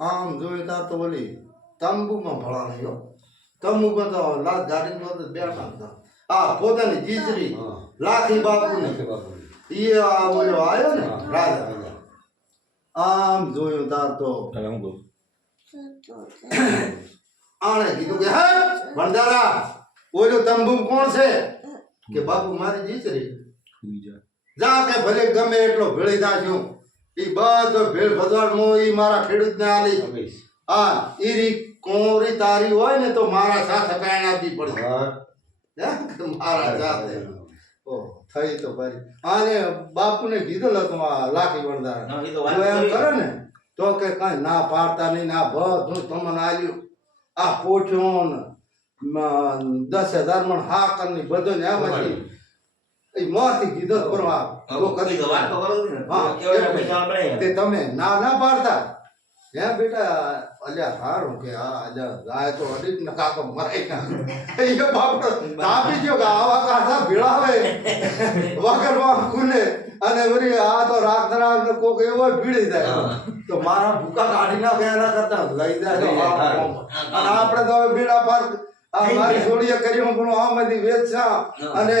આમ જોઈએ તાર તો ઓલી તંબુમાં ભળાણી હો. તંબુમાં તો લાત ગાડી તો બેઠા હતા. આ પોતાની જીજરી લાખી બાપુને ઈ આ ઓલો આવ્યો ને રાજા. આમ જોયું તાર તો આણે કીધું કે હે ભંડારા ઓલો તંબુ કોણ છે? કે બાપુ મારી જીજરી. જા કે ભલે ગમે એટલો ભેળી જાશું ઈ બધો ભેળ ભજવાડમાં ઈ મારા ખેડૂતને આલી. હા ઈ કોરી તારી હોય ને તો મારા સાથે પહેણાવી પડે. મારા સાથે ઓ થઈ તો ભાઈ આને બાપુને કીધું હતું આ લાખી વણદાર એમ કરે ને તો કે કઈ ના પાડતા નહીં. ના બધું તમને આલ્યું. આ પોઠ્યો 10,000 મણ હાક ને બધું ને આમાંથી મોતી કીધો કરવા તે તમે ના ના પાડતા. હે બેટા અલ્યા સારું કે આ ગાય તો અડીક ને કાકો મરાઈ ના એ બાપ કાપી ગયો કે આવા કાઢા ભીળાવે વગર વાંક ખુલે અને વળી આ તો રાખ ધરાવ ને કોક એવો ભીડી જાય તો મારા ભૂકા કાઢી નાખે એના કરતા લઈ જાય. અને આપણે તો હવે બેડા પાર મારી જોડીએ કર્યું પણ આમાંથી વેચા અને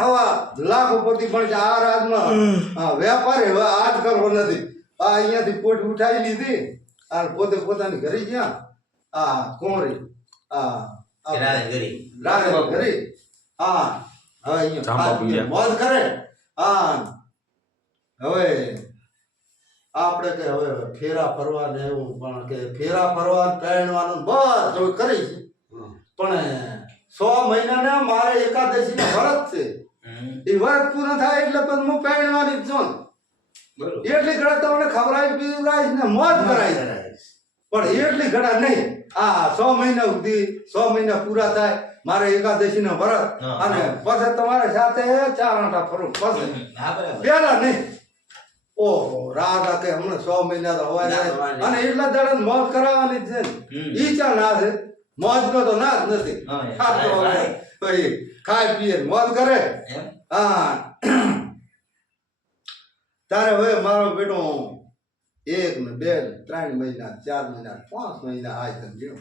હવા લાખ ઉપરથી પણ આ રાજમાં વેપાર હવે આજ કરવો નથી. આ અહીંયાથી પોટ ઉઠાવી લીધી અને પોતે પોતાની ઘરે ગયા. આ કોરી ઘરે હા હવે અહીંયા મોજ કરે. હા હવે આપણે કે હવે ફેરા ફરવા ને એવું પણ કે ફેરા ફરવા પહેરવાનું બસ હવે કરી છે પણ 100 મહિનાના મારે એકાદશી નો વ્રત છે. એ વ્રત પૂરું થાય એટલે પછી હું પહેરવાની જ છું. એટલી ઘડા તમને ખવડાવી પીવડાવીશ ને મોજ કરાવીશ પણ એટલી ઘડા નહીં. આ 100 મહિના સુધી 100 મહિના પૂરા થાય મારે એકાદશી નો વ્રત અને પછી તમારા સાથે 4 આંટા ફરું પછી પેલા નહીં. ઓહો રાધા કે હમણાં 100 મહિના તો હોય અને એટલા દાડા મોજ કરાવવાની જ છે ને. ઈ ચા ના છે મોજ નો તો ના જ નથી. ખાય પીએ મોજ કરે. હા તારે હવે મારો બેટો 1 ને 2 ને 3 મહિના 4 મહિના 5 મહિના આયતન ગયો.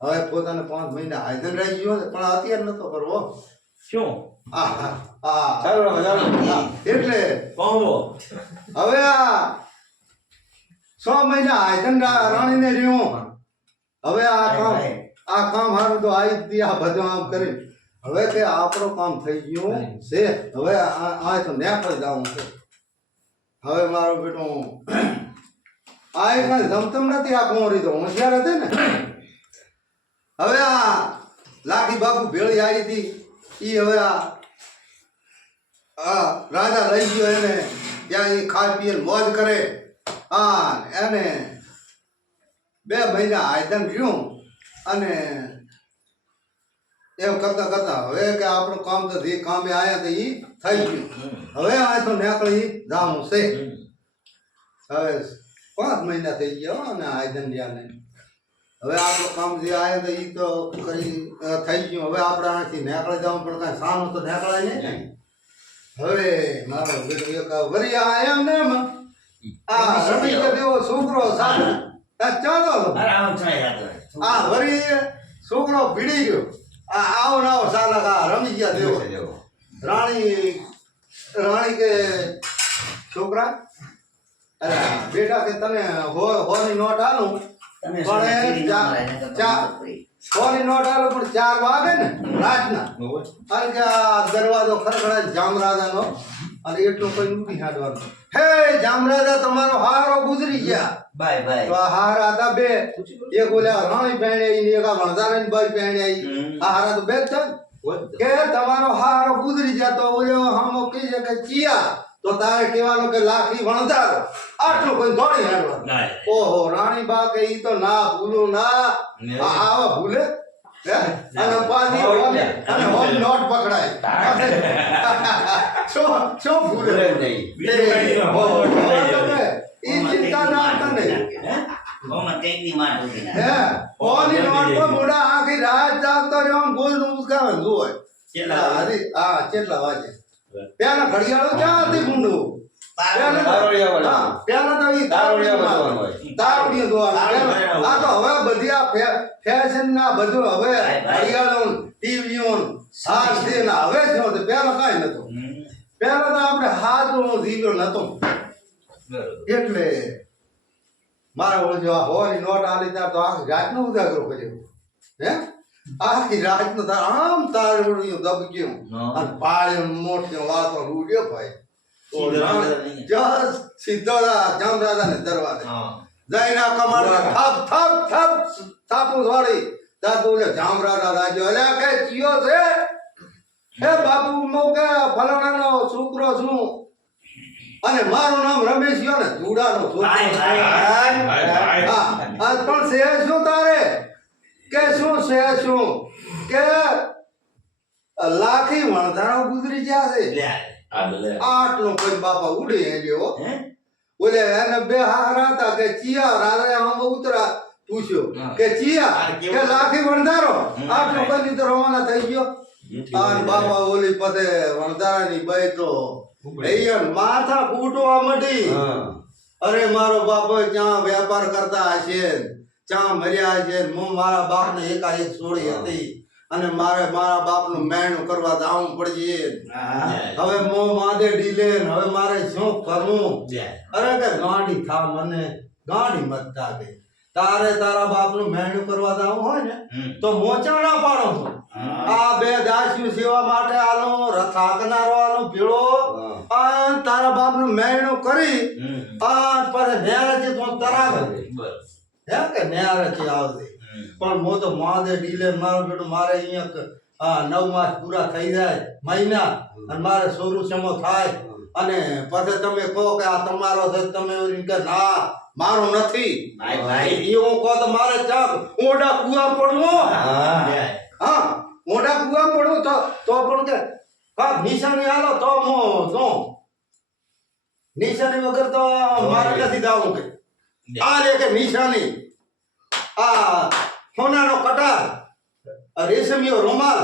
હવે પોતાને 5 મહિના આયતન રહી ગયો પણ અત્યારે નતો કરવો. શું એટલે હવે આ 100 મહિના આયતન રાણીને રહ્યો. હવે આ કામ હારું તો આવી આ બધું આમ કરી હવે કે આપણો કામ થઈ ગયું છે. હવે આ તો નેકળી જવું છે. હવે મારો બેટો આ એક જમતમ નથી. આ કોરી તો હોશિયાર હતી ને. હવે આ લાખી બાપુ ભેળી આવી હતી ઈ હવે આ રાજા લઈ ગયો એને ત્યાં એ ખાય પીએ મોજ કરે. હા એને 2 મહિના આયતન રહ્યું અને એમ કરતા કરતા હવે કે આપણું કામ તો જે કામે આવ્યા તો એ થઈ ગયું. હવે આ તો નીકળી જામું છે. હવે 5 મહિના થઈ ગયા અને આયતન રહ્યા ને હવે આપણું કામ જે આવ્યા તો એ તો કરી થઈ ગયું. હવે આપણે આથી નીકળી જવું પણ કાંઈ સાનું તો નીકળાય નહીં. હવે મારો બેટો એક વરી એમ ને આ રમી દેવો છોકરો સાથે ચાલો આ વરી છોકરો ભીડી ગયો. આવો નાવો સાલા રમી ગયા દેવો. રાણી કે છોકરા અરે બેટા કે તને હોની નોટ આલું પણ 100ની નોટ આલું પણ 4 વાગે ને રાતના અને કે આ દરવાજો ખડખડાય જામરાજાનો અને એટલું કોઈ ઉઠી હાડવાનું. હે જામરાજા તમારો હારો ગુજરી ગયા. બાય બાય તો આ હારા હતા 2. એક ઓલા રાણી પહેણ્યા ને એક આ વણઝારાની બાઈ પહેણ્યા. આ હારા તો 2 છે કે તમારો હારો ગુજરી ગયા. તો ઓલો હામો કહી છે કે ચિયા તો તારે કહેવાનું કે લાખી વણઝારો આટલું કોઈ દોડી હાડવાનું. ઓહો રાણી બા કે ઈ તો ના ભૂલું ના આવા ભૂલે અને પાછી અને હોલ નોટ પકડાય. શું ભૂલે નહીં ઈ ચિંતા ના કરે. ઓની નોટ પર મોડા આખી રાત જાગતો રહ્યો આમ ગોલ નું ઉસકાવે જોય. કેટલા વાગે પેલા ઘડિયાળો ક્યાં હતી ગુંડું પેલા તો ઈ દારૂડિયા અહીંયા દોવાનું આ તો હવે બધી આ ફેશન ના બધું હવે હરિયાળું ટીવીઓ સાર છે ને હવે જ નહોતું પહેલા કાંઈ નતું પહેલા તો આપણે હાથ જીવ્યો નતો એટલે મારા ઓળજો આ હોવાની નોટ આલી ત્યાં તો આખી રાતનો ઉજાગરો કર્યો હે આખી રાતનો તાર આમ તારે ઓળ્યું દબક્યું અને પાળ્યો મોટો વાતો ઉડ્યો ભાઈ સીધો જામરાજાને દરવાજે જઈને કમાડ થપ થપ થપ થાપુ થોડી દાદુ જામરાજા રાજો અલ્યા કે ચિયો છે હે બાપુ મોકે ફલાણાનો છોકરો છું અને મારું નામ રમેશ ને જુડાનો છોકરો પણ છે શું તારે કે શું છે શું કે લાખી વણધાણો ગુજરી ગયા છે આટલો કોઈ બાપા ઉડી ગયો બોલે એને બે હારા હતા કે ચિયા રાજા આમ ઉતરા પૂછ્યો કે ચિયા કે લાખી વણધારો આટલો કોઈ તો રવાના થઈ ગયો આ બાપા ઓલી પતે વણધારાની બાઈ તો અહીંયા માથા ફૂટવા મટી અરે મારો બાપો ક્યાં વેપાર કરતા હશે ક્યાં મર્યા છે હું મારા બાપને એકાએક છોડી હતી અને મારે મારા બાપનું મેણું કરવા જાવું પડશે હવે મો માદે ડીલે હવે મારે શું કરવું અરે કે ગાંડી થા મને ગાંડી મત થાકે તારે તારા બાપનું મેણું કરવા જાવું હોય ને તો મોચાણા પાડો છો આ બે દાસ્યુ સેવા માટે આલો રથ હાંકનારો આલો ભીળો અને તારા બાપનું મેણું કરી અને પછી નેરાજી તો તરાવે હે કે નેરાજી આવશે પણ મો તો માદે ડીલે મારો બેટો મારે અહીંયા 9 માસ પૂરા થઈ જાય મહિના અને મારે સોરું સમો થાય અને પછી તમે કહો કે આ તમારો છે તમે કે ના મારો નથી ભાઈ હું કહો તો મારે ચાક ઓડા કુવા પડવો હા ઓડા કુવા પડવું તો પણ કે કાક નિશાની આલો તો મો તો નિશાની વગર તો મારે નથી દાવું કે આ લે કે નિશાની આ સોનાનો કટાર રેશમિયો રૂમાલ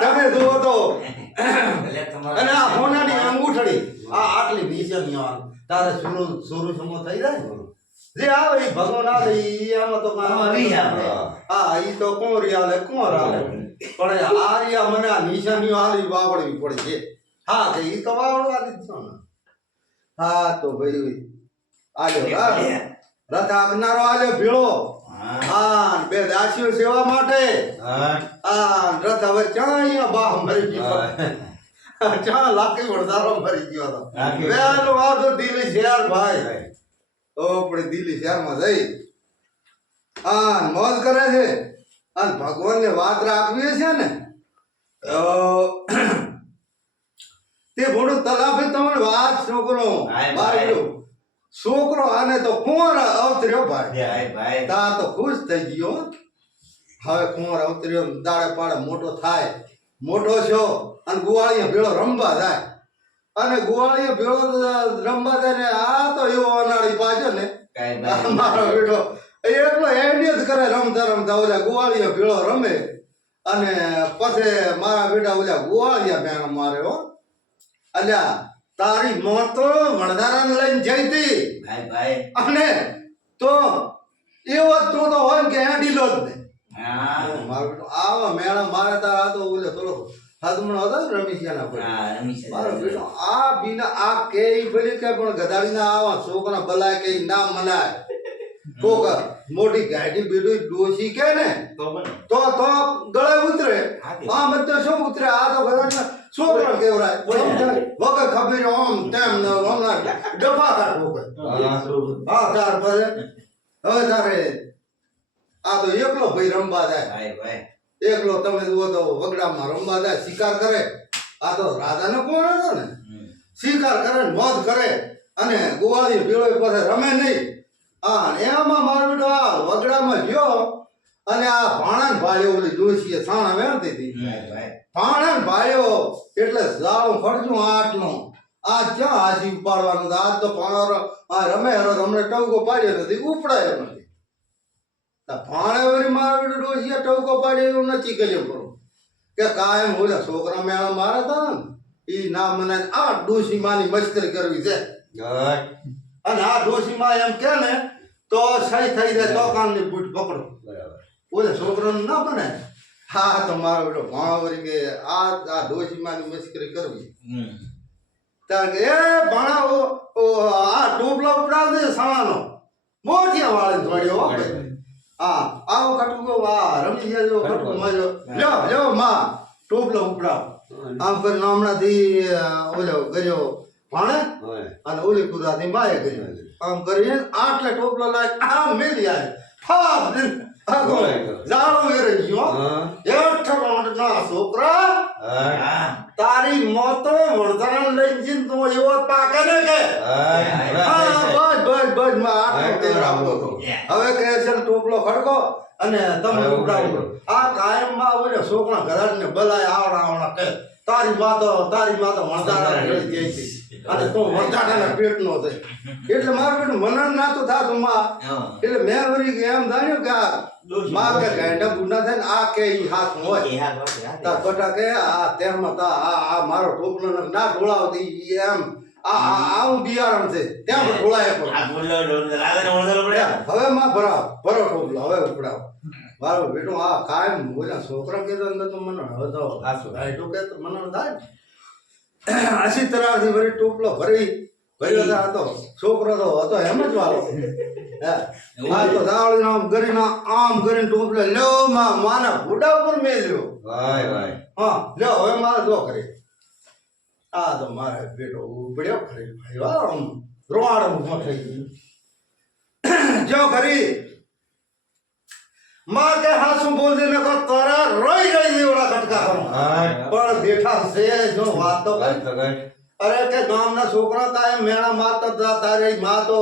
તમે જુઓ તો અને આ સોનાની અંગૂઠડી આ આટલી નિશાનીઓ તારે સોરું સમો થઈ જાય જે આવે એ ભગવાન આલે આમાં તો હા ઈ તો કોણ હાલે કોણ હાલે પણ આ રિયા મને આ નિશાનીઓ હાલી વાવડવી પડે છે હા કે ઈ તો વાવડવા દીધો ને હા તો ભાઈ આલ્યો રથ આગનારો આલ્યો ભીળો હા બે દાસીઓ સેવા માટે હા રથ હવે ક્યાં અહીંયા બાહ મરી ગયો ક્યાં લાખી વડદારો મરી ગયો હતો વેલો વાતો દિલ્હી શહેર ભાઈ આપણે દિલ્હી શહેરમાં જઈ હા મોજ કરે છે અને ભગવાનને વાત રાખવી છે ને તે ભોળું તલાફે તમને વાત છોકરો બાળ્યો છોકરો આને તો કુંવર અવતર્યો ભાઈ તા તો ખુશ થઈ ગયો હવે કુંવર અવતર્યો દાડે પાડે મોટો થાય મોટો છો અને ગુવાળીએ ભેળો રમવા જાય અને ગુવાળીએ ભેળો રમવા જાય ને આ તો એવો અનાળી પાછો ને મારો બેટો એટલો એન્ડિયો જ કરે રમતા રમતા ઓલા ગુવાળીએ ભેળો રમે અને પછી મારા બેટા ઓલા ગુવાળીયા ભેણો મારે હો અલ્યા તારી મોત તો વણધારાને લઈને જઈ હતી અને તો એવો તું તો હોય કે હેડીલો જ ને મારો આવા મેળા મારે તારા તો ઓલે થોડો હદમણો હતો રમીશિયાના પડે મારો બેટો આ બીના આ કે ભલે કે પણ ગધાડીના આવા છોકરા ભલાય કે ના મનાય કોક મોટી ગાડી બેડી ડોસી કે ને તો ગળે ઉતરે આ બધો શું ઉતરે આ તો ગધાડીના છોકરા કેવરાય વગર ખબર આમ તેમ હમણાં ડફા કાઢવો હા તાર પછી હવે તારે આ તો એકલો ભાઈ રમવા જાય એકલો તમે જુઓ તો વગડામાં રમવા જાય શિકાર કરે આ તો રાજાને કોણ હતો ને શિકાર કરે ને મોજ કરે અને ગુવાળી પીળો પાસે રમે નહીં હા એમાં મારું બેટો આ વગડામાં ગયો અને આ ભાણા ભાળ્યો ઓલી ડોશીએ છાણા વેણતી હતી ભાણા ભાળ્યો એટલે જાળું ફરજું આટલું આ ક્યાં હાસી ઉપાડવાનું આજ તો ભાણો આ રમે હરો હમણાં ટવકો પાડ્યો નથી ઉપડાયો નથી ભાણે વળી મારા બેટો ડોશીએ ટવકો પાડ્યો એવું નથી કર્યું કરું કે કાયમ ઓલા છોકરા મેળા મારા હતા ને એ ના મને આ ડોશી માની મસ્કરી કરવી છે અને આ ડોશીમાં એમ કે ને તો સહી થઈ જાય તો કાનની બૂટ પકડો ઓલે છોકરાનું ના બને હા તમારો બેટો ભાણાવરી કે આ ડોશીમાંની મસ્કરી કરવી ત્યારે કે એ ભાણા આ ટોપલો ઉપડાવ દે સામાનો મોઢિયા વાળે દોડ્યો હો ભાઈ હા આવો કટકો આ રમી જાય કટકો માજો લ્યો માં ટોપલો ઉપડાવ આમ કરીને હમણાંથી ઓલો ગયો ભાણે અને ઓલી કુદાથી માએ ગયો આમ કરીને આટલે ટોપલો લાવી આમ મેલી આવે ફાપ દે આગો જાળો વેરે ગયો ના છોકરા તારી મોતો વળતણ લઈ જીન તો એવો પાકે ને કે બસ માં આટલો કેવરાવતો હતો હવે કહે છે ટોપલો ખડકો અને તમે ઉડાવો આ કાયમ માં ઓલે છોકરા ઘરાને બલાય આવડા કે તારી માતો વણદાડા ગળી ગઈ છે અને તો વણદાડાના પેટનો છે એટલે મારું બેટું મનન નાતું થાતું માં એટલે મેં વળી એમ જાણ્યું કે આ માં કે ગાંડા ગુંડા થાય ને આ કે ઈ હાથ હોય તાર બટા કે આ તેમાં તા આ મારો ટોપલો ના ઢોળાવતી એમ આવું બિયારણ છે ત્યાં પણ ઢોળાય હવે માં ભરો ટોપલો હવે ઉપડાવ મારો બેટો આ કાયમ બોલ્યા છોકરા કીધો અંદર તો મને હવે તો ગાંડું કે તો મને થાય આછી તરાથી વળી ટોપલો ભર્યો હતો છોકરો તો હતો એમ જ વાળો આ તો દાવળી આમ કરીને ટોપલો લ્યો માના બુડા ઉપર મેલ્યો હા લ્યો હવે મારે જો કરી આ તો મારે બેટો ઉપડ્યો ખરી ભાઈ આમ રોવાડ ઊભો થઈ ગયો જો ખરી માં કે હાસું બોલતી ને કો તારા રોઈ ગઈ ઓલા કટકા પણ બેઠા છે જો વાત તો કઈ અરે કે ગામના છોકરા કાય મેળા મારતા તારી માં તો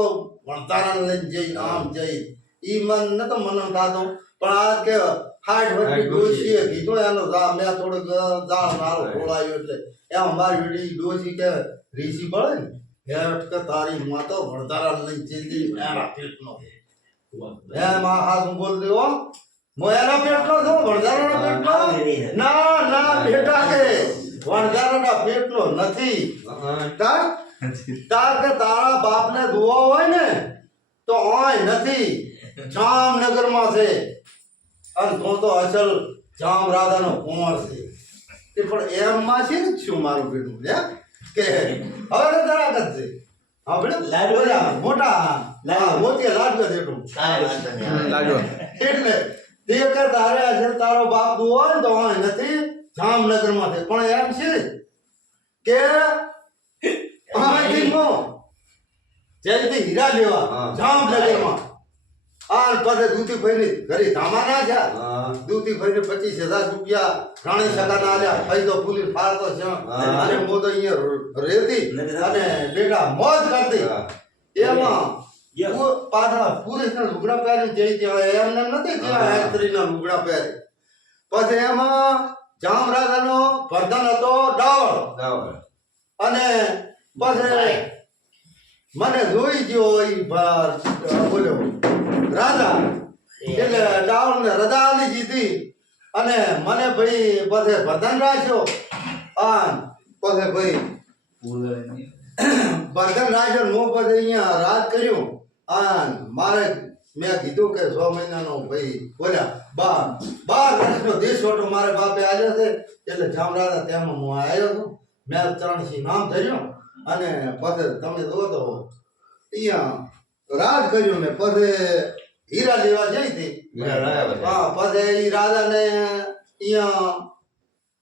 ભણતારા લઈને જઈ આમ જઈ ઈ મન ન તો મનન થાતો પણ આ કે 60 વર્ષની ડોશીએ કીધું એનો મેં થોડુંક જાણ મારો ખોલાયો એટલે એમ મારી વીડી ડોશી કે રીસી બળે ને હેઠ કે તારી માં તો ભણતારા લઈને જઈ મેળા પેટનો માં હાસું બોલતી હો મોયાના પેટનો છો ભણતારાના પેટનો ના બેટા કે વણજારાના પેટનો નથી તાર કે તારા બાપને દુઆ હોય ને તો ઓય નથી જામનગરમાં છે અને તું તો અસલ જામ રાધાનો કુંવર છે તે પણ એમ માં છે ને શું મારું બેટું હે કે હવે તો તારા કદ છે આપણે લાડવા મોટા મોતી લાડવા દેટું લાડવા એટલે તે કે તારે અસલ તારો બાપ દુઆ હોય ને તો ઓય નથી જામનગર માં છે પણ એમ છે કે જયથી હીરા લેવા જામનગર માં આ પદે દૂધી ભાઈ ઘરે ધામાના છે દૂધી ભાઈ 25,000 રૂપિયા રાણી સગાના આલ્યા ફાયદો પુલી ફાળતો છે અને મોદો અહીંયા રેતી અને બેટા મોજ કરતી એમાં પાછા પુરુષના લુગડા પહેરી જઈ ત્યાં એમને નથી ત્યાં સ્ત્રીના લુગડા પહેરી પછી એમાં જામરાજાનો વર્ધન હતો ડાવળ અને પછી મને જોઈ ગયો ઈ બોલ્યો રાજા એટલે ડાવળ ને રજા આલી દીધી અને મને ભાઈ પછી વર્ધન રાખ્યો અને પછી ભાઈ વર્ધન રાખ્યો હું પછી અહીંયા રાજ કર્યું અને મારે મેં કીધું કે 6 મહિનાનો ભાઈ બોલ્યા 12 વર્ષનો દેશ ઓટો મારે બાપે આવ્યો છે એટલે જામરાજા તેમાં હું આવ્યો છું મેં ચરણસિંહ નામ ધર્યું અને પછી તમે જો તો અહીંયા રાજ કર્યું ને પછી હીરા લેવા જઈ હતી હા પછી એ રાજાને અહીંયા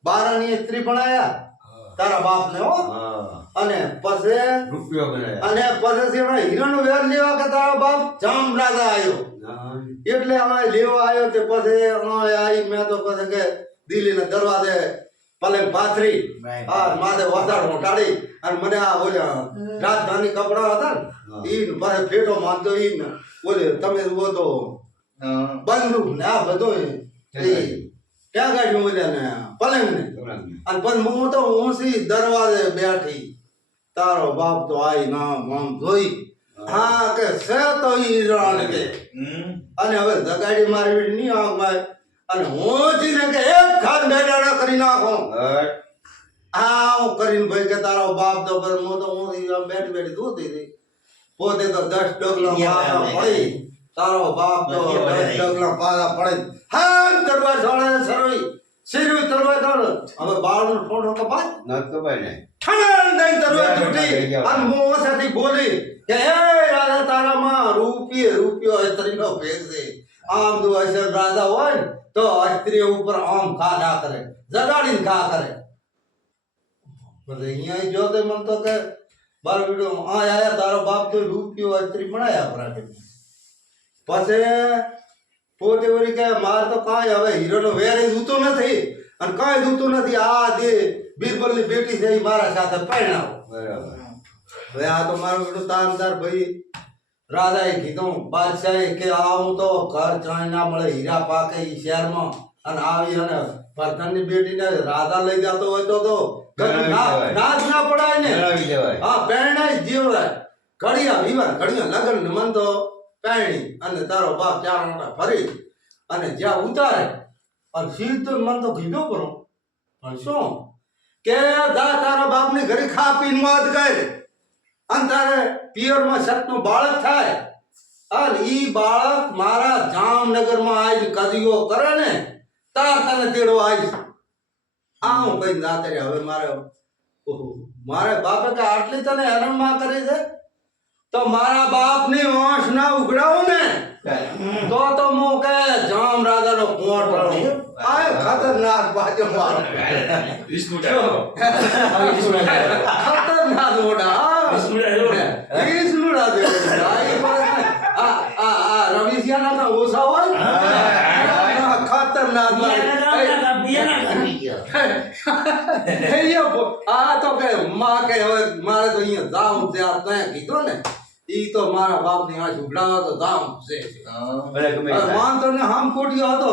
બારાની સ્ત્રી પણ આવ્યા તારા બાપને હો અને પછી રૂપિયો બનાવ્યા અને પછી હીરાનો વેર લેવા કે તારા બાપ જામરાજા આવ્યો એટલે અમે લેવા આવ્યો તે પછી આવી મેં તો પછી કે દિલ્હીના દરવાજે પલંગ પાથરી હા માથે વસાડ મોટાડી અને મને આ ઓલા રાજધાની કપડા હતા ને ઈ પાસે ફેટો માનતો ઈ ને ઓલે તમે જુઓ તો બંદૂક ને આ બધો ક્યાં ગાડ્યું ઓલ્યા ને પલંગ ને અને પછી હું તો ઊંસી દરવાજે બેઠી તારો બાપ તો આઈ નામ આમ જોઈ હા કે છે તો ઈ રાણ કે અને હવે દગાડી મારી નહીં આવવાય અને હું જીને કે એક ખાન બેડાડા કરી નાખો આ હું કરીને ભાઈ કે તારો બાપ તો પર હું તો હું બેઠી દૂધી હતી પોતે તો 10 ડગલા મારા પડી તારો બાપ તો 10 ડગલા પાછા પડી હા તરવાર છોડે સરવી સિરવી તરવાર છોડે હવે બાળનો ઠોઠો કપાય ન કપાય ને ઠણ દઈ તરવાર તૂટી અને મોં સાથે બોલી કે એ રાજા તારામાં રૂપિયો સ્ત્રીનો ભેગ છે આમ તો અસર રાજા હોય ને તો સ્ત્રી ઉપર આમ ખા કરે જગાડીને ખા કરે એટલે અહીંયા જો તે મન તો કે બાર બેટો આ આયા તારો બાપ તો રૂપિયો સ્ત્રી બનાયા પરાઠે પછી પોતે વળી કે માર તો કાંઈ હવે હીરોનો વેર જૂતો નથી અને કાંઈ જૂતો નથી આ દે બીરબલની બેટી છે મારા સાથે પરણાવો બરાબર હવે આ તો મારો બેટો તામદાર ભાઈ રાજાએ કીધું બાદશાહે કે આવું તો ઘર ચાય ના મળે હીરા પાકે ઈ શહેરમાં અને આવી અને પરધાનની બેટીને રાજા લઈ જતો હોય તો ના જ ના પડાય ને હા પરણાઈ જીવડાય ઘડિયા વિવાહ ઘડિયા લગ્ન મન તો પરણી અને તારો બાપ ચાર મોટા ફરી અને જ્યાં ઉતારે અને સીધું મન તો કીધું પરો પણ શું કે તારા બાપની ઘરે ખા પીને મોજ કર અને તારે પિયરમાં સતનું બાળક થાય અને ઈ બાળક મારા જામનગરમાં આવીને કદીઓ કરે ને તાર તને તેડો આવીશ આ હું કઈ ના કરે હવે મારે બાપે કે આટલી તને હેરાનમાં કરી છે તો મારા બાપની વાંસ ના ઉઘડાવું ને તો હું કે જામ રાજાનો કોટ આ ખતરનાક બાજો મારો ખતરનાક મોડા વિષ્ણુ રાજા રવિશિયા ના ઓછા હોય ખતરનાક આ તો કે માં કે હવે મારે તો અહીંયા જામ ત્યાં ત્યાં કીધું ને ઈ તો મારા બાપ ની આંખ ઉઘડાવા તો જામ છે માન તો ને હમ કોટિયો હતો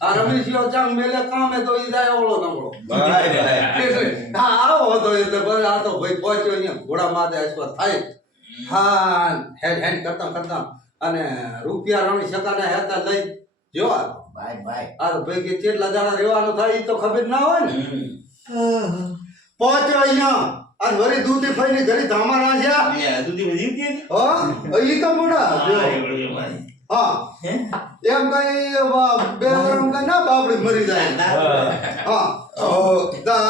આ રમેશિયો ચાંગ મેલે કામે તો ઈ જાય ઓળો નમળો હા આવો હતો એટલે બસ આ તો ભાઈ પહોંચ્યો અહીંયા ઘોડા માથે અશ્વ થાય હા હેડ કરતા અને રૂપિયા રમી શકાના હેતા લઈ જોવા બાય આ તો ભાઈ કે કેટલા દાડા રહેવાનું થાય ઈ તો ખબર ના હોય ને પહોંચ્યો અહીંયા અને વળી દૂધી ફઈને ઘરે ધામા નાખ્યા હા ઈ તો મોટા હા એમ કઈ બે વરમ કઈ ના બાપડી મરી જાય હા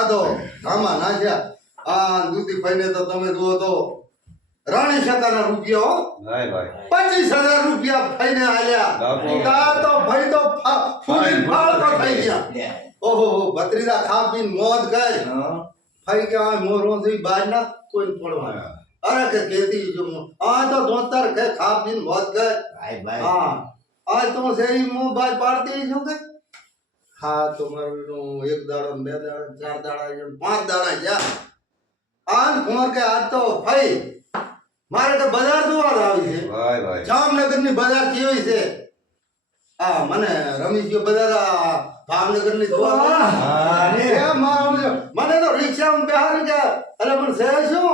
તો ધામા નાખ્યા આ દૂધી ફઈને તો તમે જુઓ તો રાણી શકાના રૂપિયા 25,000 રૂપિયા ફઈને આલ્યા તા તો ભાઈ તો ફૂલી ફાળ તો થઈ ગયા ઓહો ભત્રીજા ખા પીને મોજ ગઈ ફઈ કે આ મોરો થી બાજ ના કોઈ પડવા અરે કે કેતી જો આ તો દોસ્તર કે ખા પીને મોજ ગઈ હા આ તો સેઈ મો બાજ પાડતી છો કે હા તો મારું એક દાડો બે દાડા ચાર દાડા પાંચ દાડા ગયા આન કુમાર કે આજ તો ફઈ મારે તો બજાર જોવા આવી છે જામનગર ની બજાર કેવી છે આ મને રમેશજી બજાર ભાવનગર ની જોવા મને તો રિક્ષામાં બેહારી ગયા એટલે મને છે શું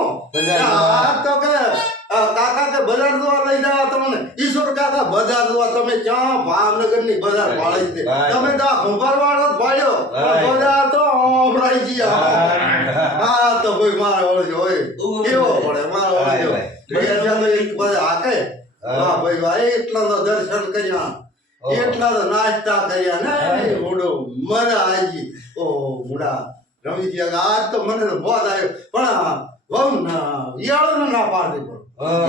આ તો કે કાકા કે બજાર જોવા લઈ જાવ તમને ઈશ્વર કાકા બજાર જોવા તમે ક્યાં ભાવનગર ની બજાર પાડી છે તમે તો ખુંભાર વાળો જ પાડ્યો બજાર તો ઓમરાઈ ગયા હા તો ભાઈ મારે ઓળજો હોય કેવો પડે મારો ઓળજો ભાઈ એક બધા હાકે વાહ ભાઈ વાહ એટલા તો દર્શન કર્યા એટલા તો નાસ્તા કર્યા ને મોડો મજા આવી ઓ મોડા રમીજી આજ તો મને તો બહુ આવ્યો પણ બહુ યાળો ના પાડી પડો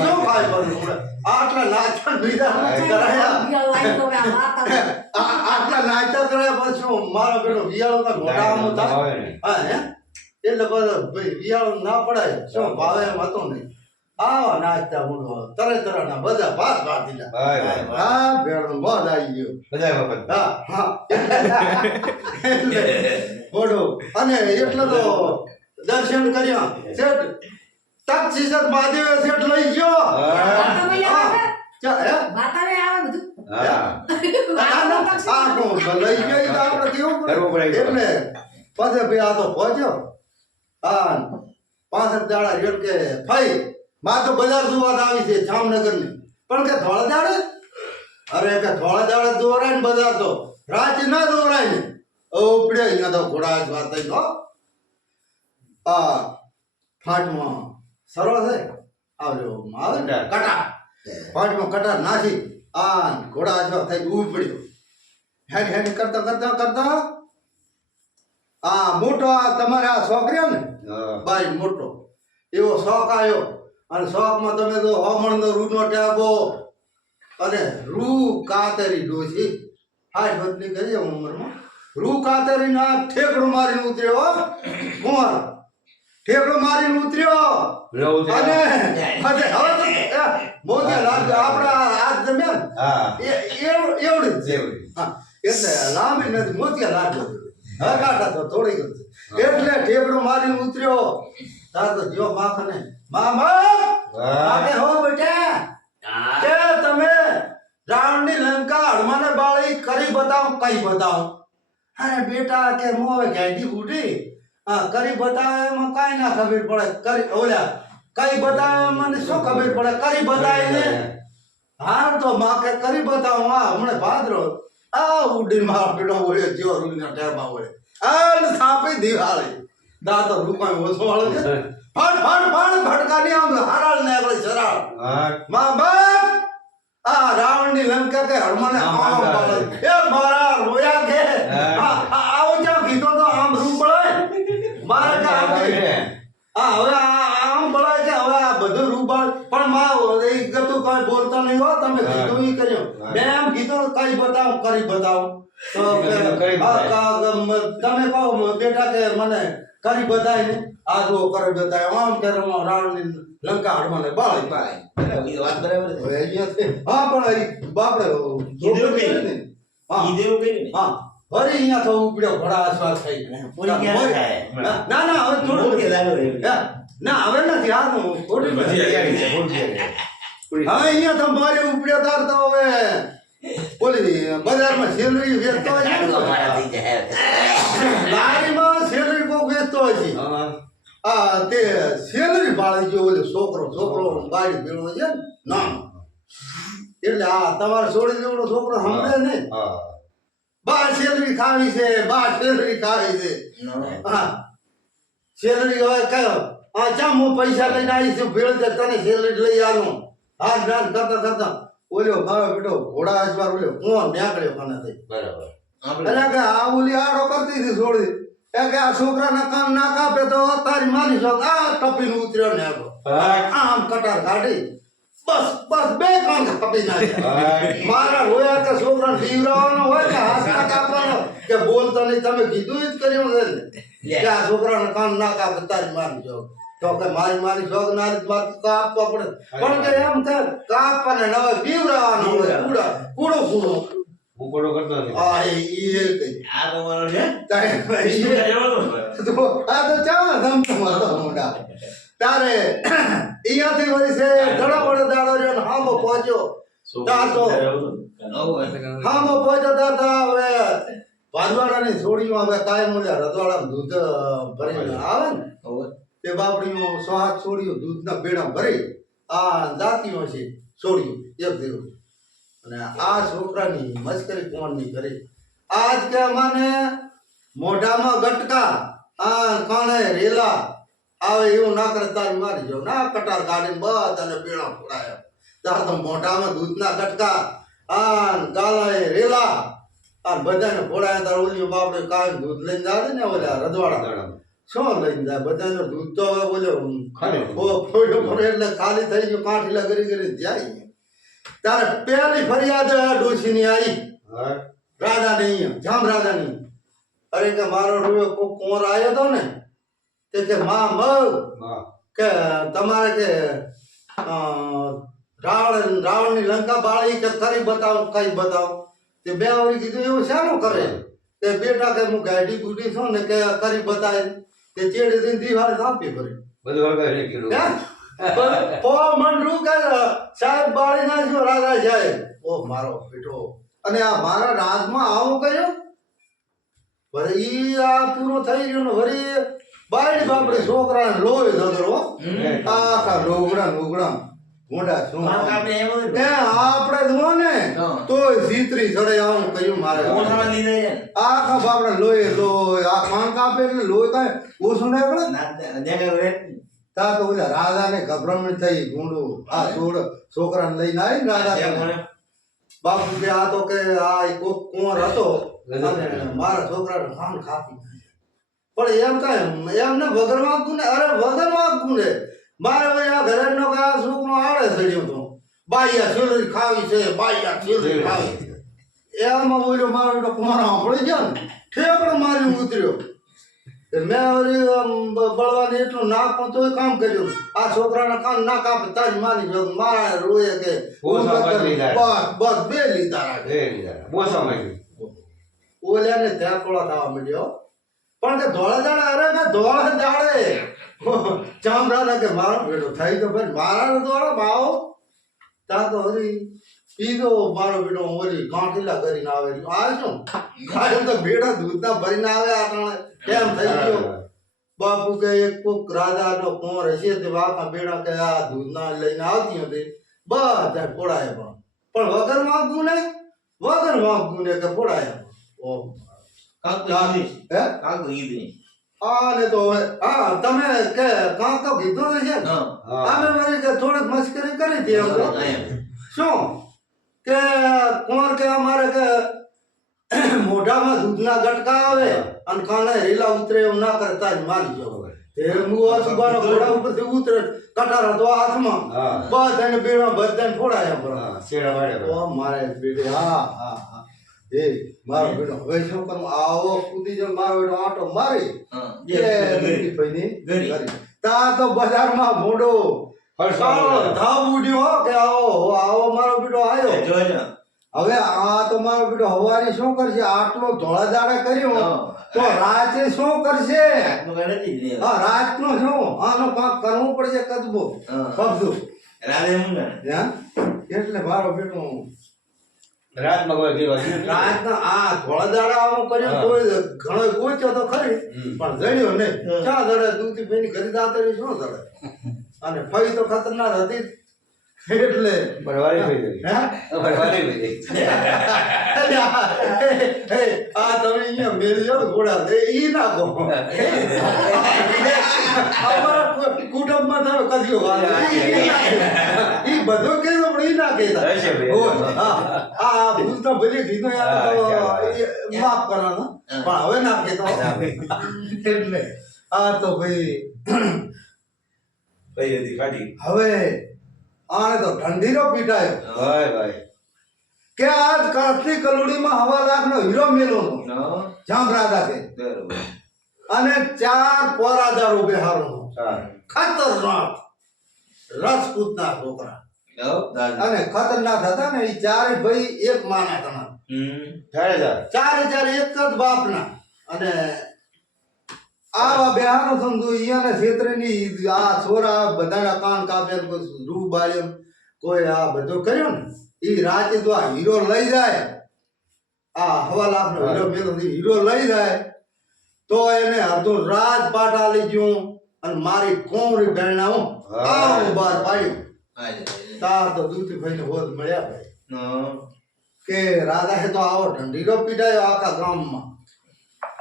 શું ખાય પડે આટલા નાસ્તા બીજા આટલા નાસ્તા કર્યા પછી મારો બેટો વિયાળો ના ઘોડામાં થાય હા હે એટલે બધા ભાઈ વિયાળો ના પડાય શું ભાવે એમ હતો નહીં આવા નાસ્તા મોડો તરત ના બધા ભાત ભાત દીધા હા બેડો મોજ આવી ગયો બધા હા મોડો અને એટલે તો દર્શન કર્યા શેઠ તક્ષિસર મહાદેવ શેઠ લઈ ગયો એટલે પછી ભાઈ આ તો પહોંચ્યો હા 65 દાડા રેડ કે ફઈ માં તો બજાર જોવા આવી છે જામનગર ની પણ કે ધોળા દાડે અરે કે ધોળા દાડે દોરાય ને બજાર તો રાત ના દોરાય ને ઉપડે અહીંયા તો ઘોડા જ વાત થઈ ગયો આ ફાટમાં સરસ છે આવ્યો આવે ને કટાર પાણીમાં કટાર નાખી આ ઘોડા જો થઈ ઊભી પડ્યો હેડ હેડ કરતા કરતા કરતા આ મોટો આ તમારે આ છોકરીઓ ને બાઈ મોટો એવો શોખ આવ્યો અને શોખમાં તમે તો હમણનો રૂનો ટેબો અને રૂ કાતરી ડોસી 60 વર્ષની કરી ઉંમરમાં રૂ કાતરી ના ઠેકડો મારીને ઉતર્યો કુંવર ઠેકડો મારીને ઉતર્યો અને હવે મોજે લાગે આપણા આ જમ્યા એવડી જ હા એટલે લાંબી નથી મોતિયા લાગે હગાટા તો થોડી ગયું એટલે ઠેકડો મારીને ઉતર્યો તાર તો જો માખને મામા આગે હો બેટા કે તમે રાવણની લંકા હડમાને બાળી કરી બતાવો કઈ બતાવો અરે બેટા કે મોવે ગાડી ઉડી કરી બતાવે એમાં કાઈ ના ખબર પડે કરી ઓલા કઈ બતાવે મને શું ખબર પડે કરી બતાવે ને હાર તો માં કે કરી બતાવો હા હમણે ભાદરો આ ઉડી માં બેડો ઓળે જો રૂના ટેબા ઓળે આને સાપે દિવાળી દાતો રૂપાય ઓછો વાળો છે ફટ ફટ ફટ ભટકાની આમ હારાળ ને આપણે સરાળ માં બાપ આ રાવણની લંકા કે હડમાને આમ બાળે એ મારા રોયા કે આવો જો કીધો તો આમ રૂ પડે મારા કે આમ હવે આમ પડે કે હવે આ બધું રૂ પડે પણ માં એ ગતું કઈ બોલતા નહીં હો તમે કીધું ઈ કર્યો મેં એમ કીધું કઈ બતાવો કરી બતાવો તો તમે કહો બેટા કે મને કરી બતાય ને આ જો કરી બતાય આમ કે રાવણની લંકા હડમાને બાળી બાળી વાત બરાબર છે હા પણ બાપડે કીધું કે હા કીધું કે હા વરી અહીંયા તો ઉપડ્યો ઘોડા આસપાસ થઈ પૂરી ક્યાં થાય ના ના હવે થોડું કે લાગ્યો ના હવે નથી આ થોડી બધી આવી છે હવે અહીંયા તો મારે ઉપડ્યો તાર તો હવે બોલી બજારમાં સેલરી વેચતો હોય છે લારીમાં સેલરી કો વેચતો હોય છે આ તે સેલરી બાળી ગયો ઓલો છોકરો ગાડી ભેળો છે ના એટલે આ તમારે છોડી દેવડો છોકરો સમજે ને બાર સેલરી ખાવી છે હા સેલરી હવે કયો આ ચા હું પૈસા લઈને આવી છું ભેળ દે તને સેલરી લઈ આવું હાથ ડાન કરતા કરતા ઓલ્યો મારો બેટો ઘોડા અજવાર ઓલ્યો કોણ નીકળ્યો મને થઈ બરાબર એટલે કે આ ઓલી આડો કરતી હતી છોડી કે આ છોકરાના કાન ના કાપે તો તારી માની છો આ ટપીને ઉતર્યો ને આમ કટાર કાઢી બસ બે કાન કાપી નાખ્યા મારા રોયા કે છોકરાને દીવરાવાનો હોય કે હાથ ના કાપવાનો કે બોલતા નહીં તમે કીધું જ કર્યું છે ને કે આ છોકરાના કાન ના કાપે તારી માની છો તો કે મારી શોખ ના કાપવા પડે પણ કે એમ કે કાપવાને ન હોય દીવરાવાનો હોય કૂડો કરતો હા એ કઈ આ તો મારો છે તો આ તો ચા ધમ તમારો મોડા તારે અહીંયાથી વળી છે ઘણા વડે દાડો રહ્યો હામો પહોંચ્યો તાર તો હામો પહોંચ્યો તાર તો હવે ભાજવાડાની છોડીમાં હવે કાયમ ઓલા રજવાડા દૂધ ભરીને આવે ને તે બાપડીઓ 100 છોડીઓ દૂધના બેડા ભરી આ જાતિઓ છે છોડીઓ એક દિવસ અને આ છોકરાની મસ્કરી કોણની કરી આજ કે મને મોઢામાં ગટકા આ કાણે રેલા આવે એવું ના કરે તારી મારી જાવ ના કટાર ગાડીને બધાને પેડા ફોડાયા તાર તો મોઢામાં દૂધના ગટકા આ ગાલાએ રેલા આ બધાને ફોડાયા તાર ઓલી બાપડે કાંઈ દૂધ લઈને જાય ને ઓલા રજવાડા શું લઈને જાય બધાને દૂધ તો હવે બોલ્યો ફોડ્યો એટલે ખાલી થઈ ગયો કાંઠીલા કરી જાય તારે પહેલી ફરિયાદ ડોશીની આવી રાજાની જામ રાજાની અરે કે મારો રૂયો કોક કુંવર આવ્યો હતો ને તે કે માં કે તમારે કે રાવણની લંકા બાળી કે કરી બતાવો કઈ બતાવો તે બે વળી કીધું એવું શાનું કરે તે બેટા કે હું ગાડી બુડી છું ને કે કરી બતાવે તે ચેડી દિન દિવાળી સાપી ભરી બધું વળગાઈ કીધું ઓ મંડરું કે સાહેબ બાળી નાખ્યો રાજા સાહેબ ઓ મારો બેટો અને આ મારા રાજમાં આવું કર્યું વળી આ પૂરો થઈ ગયો ને વળી બાળી બાપડી છોકરાને લોહી ધગરો આખા લોગડા મોઢા શું આપણે જુઓ ને તો જીતરી ચડે આવું કર્યું મારે આખા બાપડા લોહી આ કાન કાપે એટલે લોહી કાંઈ ઓછું ના પડે તા તો ઓલા રાધાને ગભરામણ થઈ ગુંડું આ છોકરાને લઈને આવી ને રાધા બાપુ કે આ તો કે આ કોક કુંવર હતો અને મારા છોકરાને ખાન ખાતી પણ એમ કાંઈ એમને વગર વાગતું ને અરે વગર વાગતું ને મારે ભાઈ આ ઘરે નો આ છોકરો આવડે ચડ્યો તો બાઈયા છેલરી ખાવી છે બાઈયા છેલરી ખાવી એમાં બોલ્યો મારો બેટો કુમાર સાંભળી ગયો ને ઠેકડો મારી ઉતર્યો મેં બળવાને એટલું નાક પણ તોય કામ કર્યું આ છોકરાના કામ ના કાપે તાજ માની જો મારા રોયે કે બસ બે લીધા રાખે ઓલ્યાને ધેકોળા થવા માંડ્યો પણ કે ધોળા દાડે અરે કે ધોળા દાડે ચામડા કે મારો બેટો થઈ તો ભાઈ મારા ધોળા ભાવ તા તો હરી પીધો મારો બેટો ઓલી ગાંઠીલા કરીને આવે આ શું કાયમ તો બેડા દૂધના ભરીને આવે આ કેમ થઈ ગયો બાપુ કે એક કોક રાધાનો કુંવર હશે તે વાપા બેડા કે આ દૂધના લઈને આવતી હતી બધા પોડાય પણ વગર વાગવું ને કે પોડાય ને તો હા તમે કે કાં તો કીધું છે ને અમે મારી કે થોડીક મસ્કરી કરી હતી શું કે કુંવર કે અમારે કે મોઢામાં દૂધના ગટકા આવે અને કાને રીલા ઉતરે એમ ના કરતા જ મારી જાવ તે મુવા સુબાનો ઘોડા ઉપરથી ઉતરે કટાર હતો હાથમાં બધાને બેડા બધાને ફોડાયા શેડા વાળે ઓ મારે બેડે હા એ મારો બેડો હવે શું કરું આવો કૂદી જ મારો બેડો આટો મારી એ ભાઈની તા તો બજારમાં મોડો ધાવ ઉડ્યો કે આવો મારો બેટો આવ્યો હવે આ તો મારો બેટો હવારી શું કરશે આટલો ધોળા દાડે કર્યો તો રાતે શું કરશે હા રાતનો શું આનો કાંક કરવું પડશે કદબો કબજો એટલે મારો બેટો રાતના આ ધોળા દાડા આવું કર્યો તો ઘણો ગોચ્યો તો ખરી પણ જડ્યો નહીં ચા દડે દૂધી ભાઈ ઘરે દાતરી શું દડે અને ફઈ તો ખતરનાક હતી એટલે ભરવારી થઈ ગઈ ભરવારી થઈ ગઈ આ તમે અહીંયા મેરી જો ઘોડા દે ઈ નાખો અમારા કુટુંબમાં તમે કદીઓ ઈ બધું કે આપણે ઈ નાખે આ ભૂલ તો બધી કીધું યાર માફ કરવાનો પણ હવે નાખે તો એટલે આ તો ભાઈ હવે આને તો ઢંઢીરો પીટાયો ભાઈ કે આજ કાઠી કલોડીમાં હવા લાખનો હીરો મેલો જામરાદા કે અને 4 પોરાદાર ઉભે હારો ખતરનાક રાજપૂતના છોકરા અને ખતરનાક હતા ને એ ચારે ભાઈ એક માના હતા ચારે એક જ બાપના અને આવા બેહાનો સમજો ઈયાને ક્ષેત્રની આ છોરા બધાના કાન કાપે રૂ બાળ્યો કોઈ આ બધો કર્યો ને ઈ રાતે તો આ હીરો લઈ જાય આ હવા લાખનો હીરો મેલો હીરો લઈ જાય તો એને અડધો રાત પાટા લઈ ગયું અને મારી કોમરી બેણા હું આવું બાર પાડ્યું તાર તો દૂધી ભાઈને હોદ મળ્યા ભાઈ કે રાધાએ તો આવો ઢંઢીરો પીટાયો આખા ગામમાં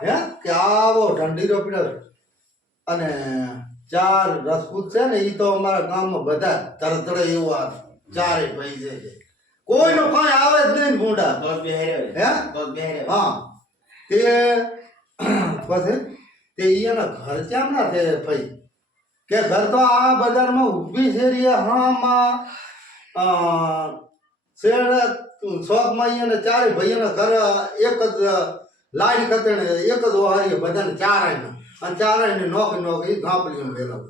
હે કે આવો ઢંઢીરો પીટાયો અને 4 રાજપૂત છે ને ઈ તો અમારા ગામમાં બધા તરતડે એવા ચારે ભાઈ છે કોઈનો કાંઈ આવે જ નહીં ભૂંડા હે હા તે પછી તે ઈયાના ઘર કેમ ના છે ભાઈ કે ઘર તો આ બજારમાં ઊભી છે રે હામાં શેડ શોખમાં અહીંયા ચારે ભાઈઓના ઘર એક જ લાઈન કતેણે એક જ ઓહારી બધાને ચારાયના અને ચારાયને નોકરી ગાંપલીઓ વેલા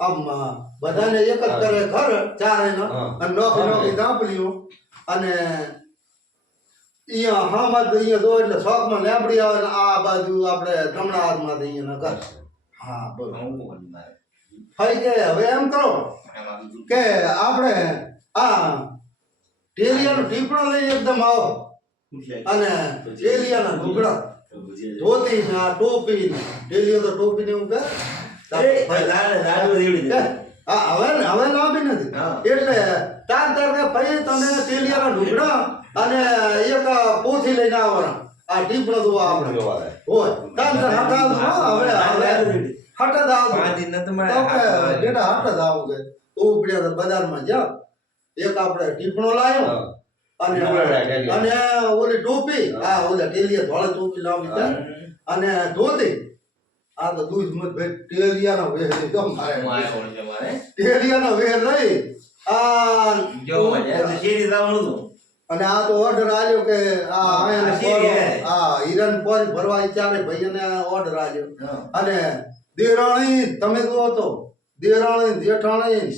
આમ બધાને એક જ કરે ઘર ચારાયના અને નોકરી ગાંપલીઓ અને અહીંયા હામાં તો અહીંયા જો એટલે શોખમાં લેબડી આવે ને આ બાજુ આપણે જમણા હાથમાં અહીંયાના ઘર હા બોલો ભાઈ કે હવે એમ કરો કે આપણે આ ટેલિયાનો ટીપણો લઈ એકદમ આવો અને ટેલિયાના લુગડા ધોતી ને આ ટોપી ને ટેલિયો તો ટોપી ને એવું કે હવે લાંબી નથી એટલે તાર કે ભાઈ તમે ટેલિયાના લુગડા અને એક પોથી લઈને આવવાના આ ટીપણો તો આપણે હોય તાર હવે હટ જ આવજો. 5 દિન નતું મળે તો કે હાથ વાળે. બેટા હટ જ આવું કે ઉપડ્યા તો બજારમાં જા એક આપણે ટીપણો લાવ્યો હા. અને ટીપણો લાવ્યો. અને ઓલી ટોપી હા ઓલા ટેલિયા ધોળા ટોપી લાવી છે અને ધોતી આ તો દૂધ મત ભાઈ ટેલિયાનો વેર લઈ તો મારે ટેલિયાનો વેર લઈ આ જો મજા તો શેરી જવાનું હતું. અને આ તો ઓર્ડર આલ્યો કે આ આયન શેરી હે. આ હિરણ પોર ભરવા ચારે ભાઈને ઓર્ડર આલ્યો હા. અને દેરાણી તમે કહો તો દેરાણી જેઠાણી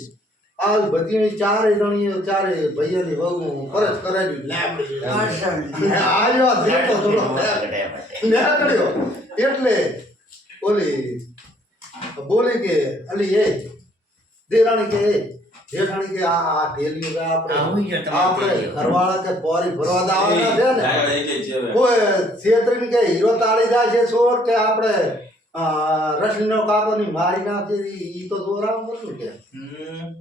આ બધી ચારે જણી ચારે ભાઈઓની વહુ ફરજ કરાવી લાવડી આયો દેખો થોડો નીકળ્યો એટલે ઓલી બોલે કે અલી એ દેરાણી કે જેઠાણી કે આ ઢેલીઓ કે આપણે ઘરવાળા કે પોરી ભરવા દાવાના છે ને કોઈ છેતરીને કે હીરો તાળી જાય છે ચોર કે આપણે રસનો કાકોની મારી નાખી ઈ તો દોરામ બધું કે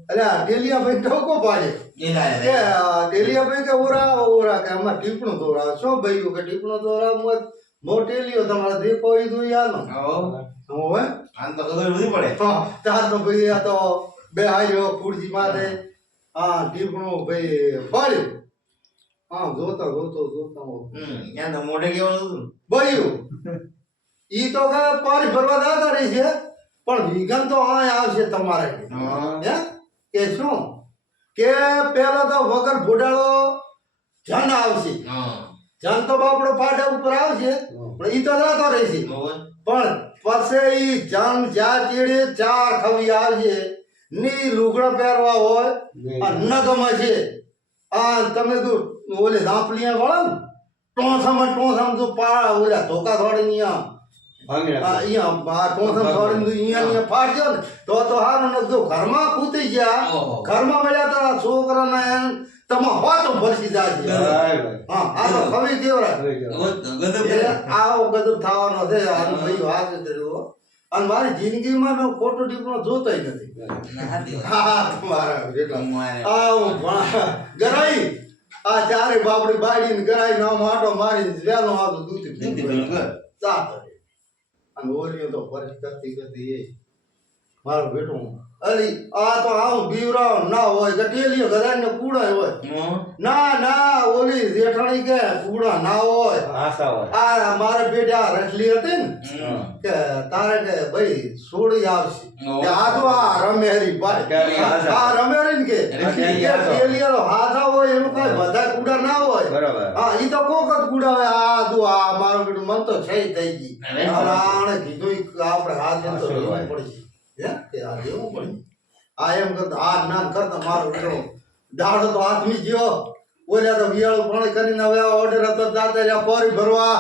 એટલે ઢેલિયા ભાઈ ઠોકો પાડે કે ઢેલિયા ભાઈ કે ઓરા કે આમાં ટીપણું દોરાવ શું ભાઈ કે ટીપણું દોરાવ મોટેલિયો તમારે દેખો ઈ દુઈ આનો હવે આમ તો ખબર બધી પડે. તાર તો ભાઈ આ તો બે આયો ખુરશી માથે ટીપણું ભાઈ પાડ્યું જોતા ત્યાં તો મોઢે કેવાનું હતું. બયું ઈ તો કે પાણી ભરવા દાતા રહી છે પણ વિગન તો આ આવશે તમારે હે કે શું કે પેલો તો વગર ફૂટાળો જન આવશે જન તો બાપડો પાડા ઉપર આવશે પણ ઈ તો દાતો રહેશે પણ પછી ઈ જન જ્યાં ચીડે ચાર ખવી આવશે ની લુગડા પહેરવા હોય આ ન ગમે છે આ તમે તો ઓલે ઝાંપલિયા વાળા ને ટોસામાં તો પા ઓલા ધોકા થોડી અહીંયા ટોસમ થોડી અહીંયા ફાડજો ને તો હારું ને જો ઘરમાં કૂતી ગયા ઘરમાં મળ્યા તારા છોકરાને તમે હોતો ભરસી જાય હા આ તો ખવી કેવરા આવો ગદુ થવાનો છે આનો ભાઈ વાત કર્યો અને મારી જિંદગીમાં મેં ખોટો ટીપણો જોતોય નથી હા તમારા ગરાઈ આ ચારે બાપડી બાડીને ગરાઈ નામ આટો મારી વેલો આવતો દૂધ સાત અને ઓલીઓ તો ફરજ કરતી એ મારો બેટો અલી આ તો આવું બીવરાવ ના હોય ગટેલીઓ ગરાઈને કૂડા હોય ના ઓલી જેઠાણી કે કૂડા ના હોય આ મારા બેટા રટલી હતી ને કે તારે કે ભાઈ છોડી આવશે આ તો આ રમેરી ભાઈ આ રમેરી ને કે ગટેલીઓ હાથા હોય એનું કઈ બધા કૂડા ના હોય બરાબર. હા ઈ તો કોક જ કૂડા હોય આ તું આ મારો બેટું મન તો થઈ ગઈ આને કીધું આપણે હાથ તો લેવું પડશે કે આ લેવું પડે આ એમ કરતા આ ના કરતા મારો બેટો દાડો તો આદમી ગયો ઓલ્યા તો વિયાળું પાણી કરીને હવે ઓર્ડર હતો દાદા જા પોરી ભરવા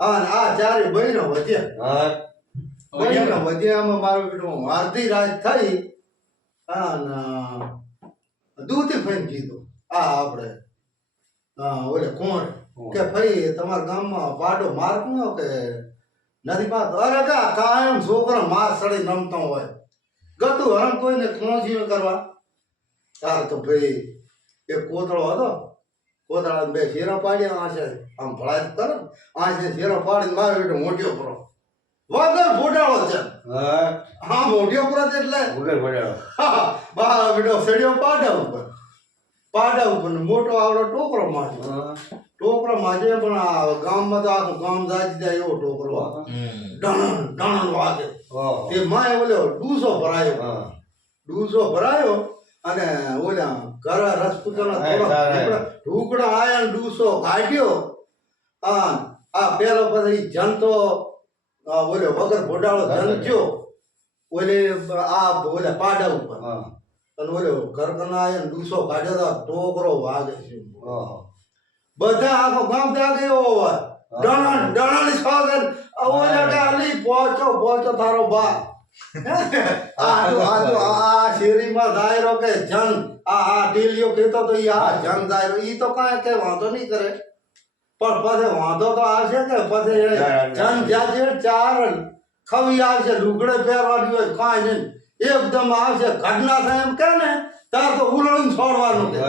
અને આ ચારે બહેનો વધ્યા બહેનો વધ્યામાં મારો બેટો અડધી રાત થઈ અને દૂધી ફઈને કીધું આ આપણે ઓલે કોણ કે ભાઈ તમારા ગામમાં પાડો મારનો કે નથી પાતો અરે કા કાયમ છોકરા માર સડી રમતો હોય ગતું હરમ કોઈને ખોંચી કરવા તાર તો ભાઈ એક કોતળો હતો કોતળા બે શેરા પાડ્યા આશે આમ ભળાય કરે આશે શેરા પાડીને મારો બેટો મોઢિયો પરો વગર ફોટાળો છે હા મોઢિયો પરો એટલે મારો બેટો સડ્યો પાડા ઉપર મોટો આવડો ટોકરો માજે પણ આ ગામમાં તો આખું ગામ જાજી જાય એવો ટોકરો ડણ વાગે તે માય ઓલો ડૂસો ભરાયો અને ઓલા ઘરા રસપુતાના થોડા ઢુકડા આયા ડૂસો કાઢ્યો આ પેલો પછી જનતો ઓલે વગર ભોડાળો જનજો ઓલે આ ઓલે પાડા ઉપર અને ઓલો ઘરના આયા ડૂસો કાઢ્યો તો ટોકરો વાગે છે બધા આખો ગામ ત્યાં ગયો હોય ડણાની સાગર ઓલા કે અલી પહોંચો તારો બા આ શેરીમાં દાયરો કે જન આ ટીલિયો કહેતો તો આ જન દાયરો ઈ તો કાંઈ કે વાંધો નહીં કરે પણ પછી વાંધો તો આવશે કે પછી જન જાજે ચાર ખવી આવશે લુગડે પહેરવાની હોય કાંઈ નહીં એકદમ આવશે ઘટના થાય એમ કે ને તાર તો ઉલળીને છોડવાનું કે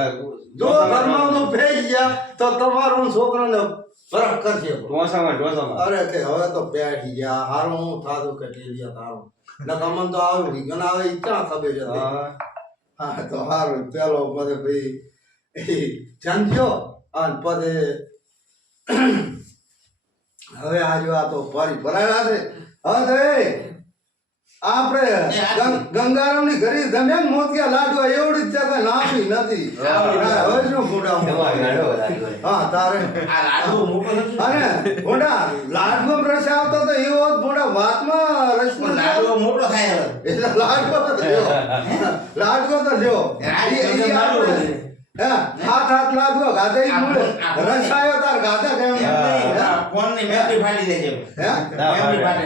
જો ઘરમાં તો ભેજ ગયા તો તમારું છોકરાને ફરક કરશે અરે કે હવે તો બેઠી ગયા હારું હું થાતું કે ટીલિયા તારું નકમન તો આવે વિઘન આવે ઈ ક્યાં ખબર હતી. હા તો હારું પેલો પદે ભાઈ જંજ્યો અને પદે હવે આજુ આ તો ફરી ભરાયેલા છે. હવે આપણે ગંગારામ ની ઘરે જમે મોતિયા લાડવા એવડી જ છે કે નામી નથી. હવે શું ફોટા હા તારે આ લાડવો મોટો નથી. અને ફોટા લાડવો રસ આવતો તો એવો ફોટા વાતમાં રસ પણ લાડવો મોટો થાય હવે. એટલે લાડવો તો લ્યો લાડવો તો લ્યો ઈ લાડવો છે. હાથ લાડવો ગાધા ઈ મળે રસ આવ્યો તાર ગાધા કેમ આ ફોનની બેટરી ફાટી જાય છે. બેટરી ફાટે.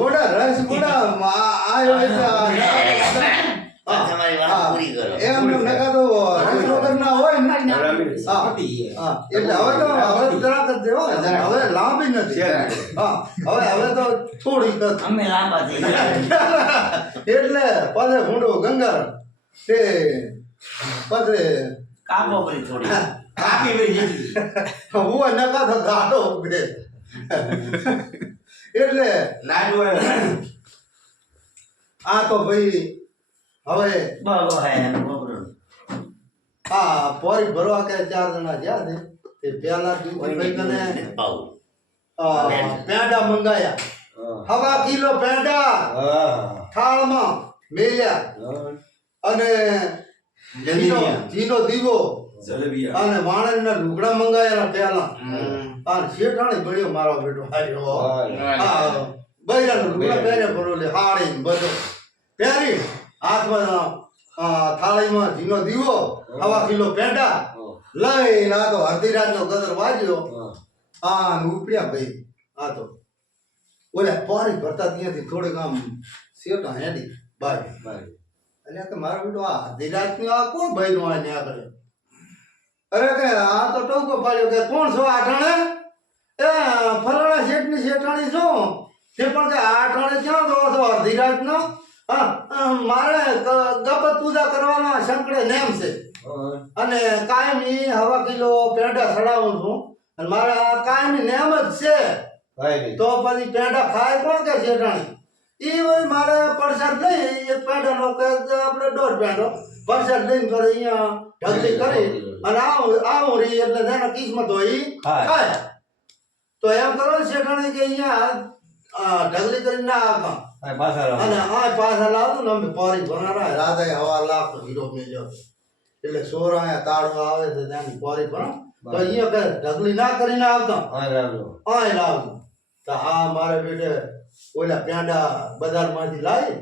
બોડા રસ બોડા આવ્યો તમારી વાત પૂરી કરો. એમ નકા તો રસ વગર ના હોય ને હા ફાટી ગયા. હા એટલે હવે જરાક જ દેવો હવે લાંબી નથી હા હવે તો થોડી અમે લાંબા થઈ ગયા. એટલે પદે ભૂંડો ગંગાર તે પદે કાપો કરી થોડી. કાપી વળી જતી. હું નકા તો ગાડો ઉગડે એટલે લાડવો આ તો ભાઈ હવે બહુ હે બબરો. આ પોરી ભરવા કે 4 જણા ગયા છે તે પેલા દિવસે ભાઈ કને પેંડા મંગાયા હવા કિલો પેંડા થાળમાં મેલ્યા અને જીનો દીવો અને વાણંદના લુગડા મંગાયા પેલા આ શેઠાણી બળ્યો મારો બેટો હાર્યો આ બૈરાનો લુગડા પહેરે ભરો લે હાડી બધો પહેરી હાથમાં થાળીમાં જીનો દીવો હવા કિલો પેંડા લઈને આ તો અડધી રાતનો ગદર વાજ્યો આ ઉપડ્યા ભાઈ આ તો ઓલે પારી ભરતા ત્યાંથી થોડીક આમ શેઠા હેડી બાય એટલે કે મારો બેટો આ અડધી રાતની આ કોણ ભાઈ નો આ ન્યા કરે અરે કે આ તો ટોકો પાડ્યો કે કોણ છો આઠાણે એ ફલાણા શેઠની શેઠાણી છો તે પણ કે આઠાણે ક્યાં દો છો અડધી રાતનો મારે ગપત પૂજા કરવાનો શંકરે નેમ છે અને કાયમી હવા કિલો પેંડા ચડાવું છું અને મારા કાયમી નેમ જ છે તો પછી પેંડા ખાય કોણ કે શેઠાણી ઈ વળી મારે પ્રસાદ લઈ એક પેંડાનો કે આપણે 1.5 પેંડો પ્રસાદ લઈને કરે અહીંયા ઢગલી કરી અને આવું રહી એટલે જેના કિસ્મત હોય ઈ ખાય તો એમ કરો શેઠાણી કે અહીંયા ઢગલી કરીને ના આવતા અને આ પાછા લાવું ને અમે પારી ભરનારા રાધાએ હવા લાખ હીરો મેલ્યો એટલે સોરા તાળવા આવે છે ત્યાંની પારી ભરો તો અહીંયા કે ઢગલી ના કરીને આવતા આ લાવું તો આ મારે બેટે ઓલા પેંડા બજારમાંથી લાવી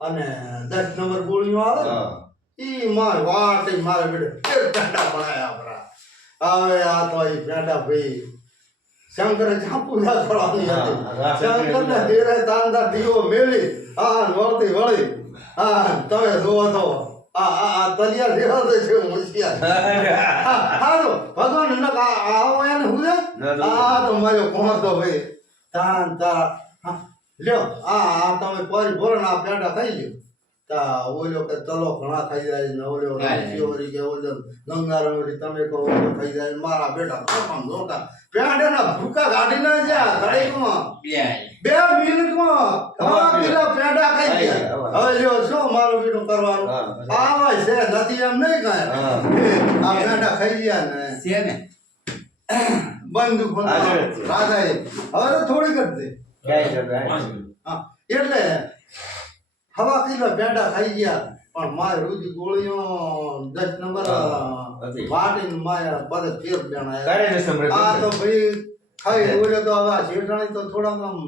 અને 10 નંબર ગોળીઓ આવે ઈ માર વાટ મારે બેટે પેંડા બનાયા આપણા હવે આ તો ઈ પેંડા ભાઈ શંકરે જ્યાં પૂજા કરવાની હતી શંકરને ધીરે તાંદા દીવો મેલી આ વળતી વળી આ તમે જોવો તો આ તલિયા દેવો તો છે મુશિયા હાલો ભગવાન ન આવો એને હુજે આ તો મારો કોણ તો ભાઈ તાન તારા લ્યો આ તમે પરી બોલો ને આ પેંડા ખાઈ લ્યો તા ઓલો કે તલો ઘણા ખાઈ જાય ને ઓલો શિવરી કે ઓલો ગંગારમરી તમે કહો ઓલો ખાઈ જાય મારા બેટા કોણ જોતા પેંડાના ભૂકા કાઢીને જ્યાં ઘડીકમાં 2 મિનિટમાં હવા કિલો પેંડા ખાઈ ગયા હવે લ્યો શું મારું બીડું કરવાનું આવા છે નથી એમ નહીં કાંઈ આ પેંડા ખાઈ ગયા ને છે ને બંદૂક રાધાએ હવે તો થોડીક જ છે એટલે હવા કિલો પેંડા ખાઈ ગયા પણ માય રૂજી ગોળીઓ 10 નંબર વાટીને માય બધે ફેર બેણા આ તો ભાઈ ખાઈ ઓલે તો હવે શેઠાણી તો થોડા આમ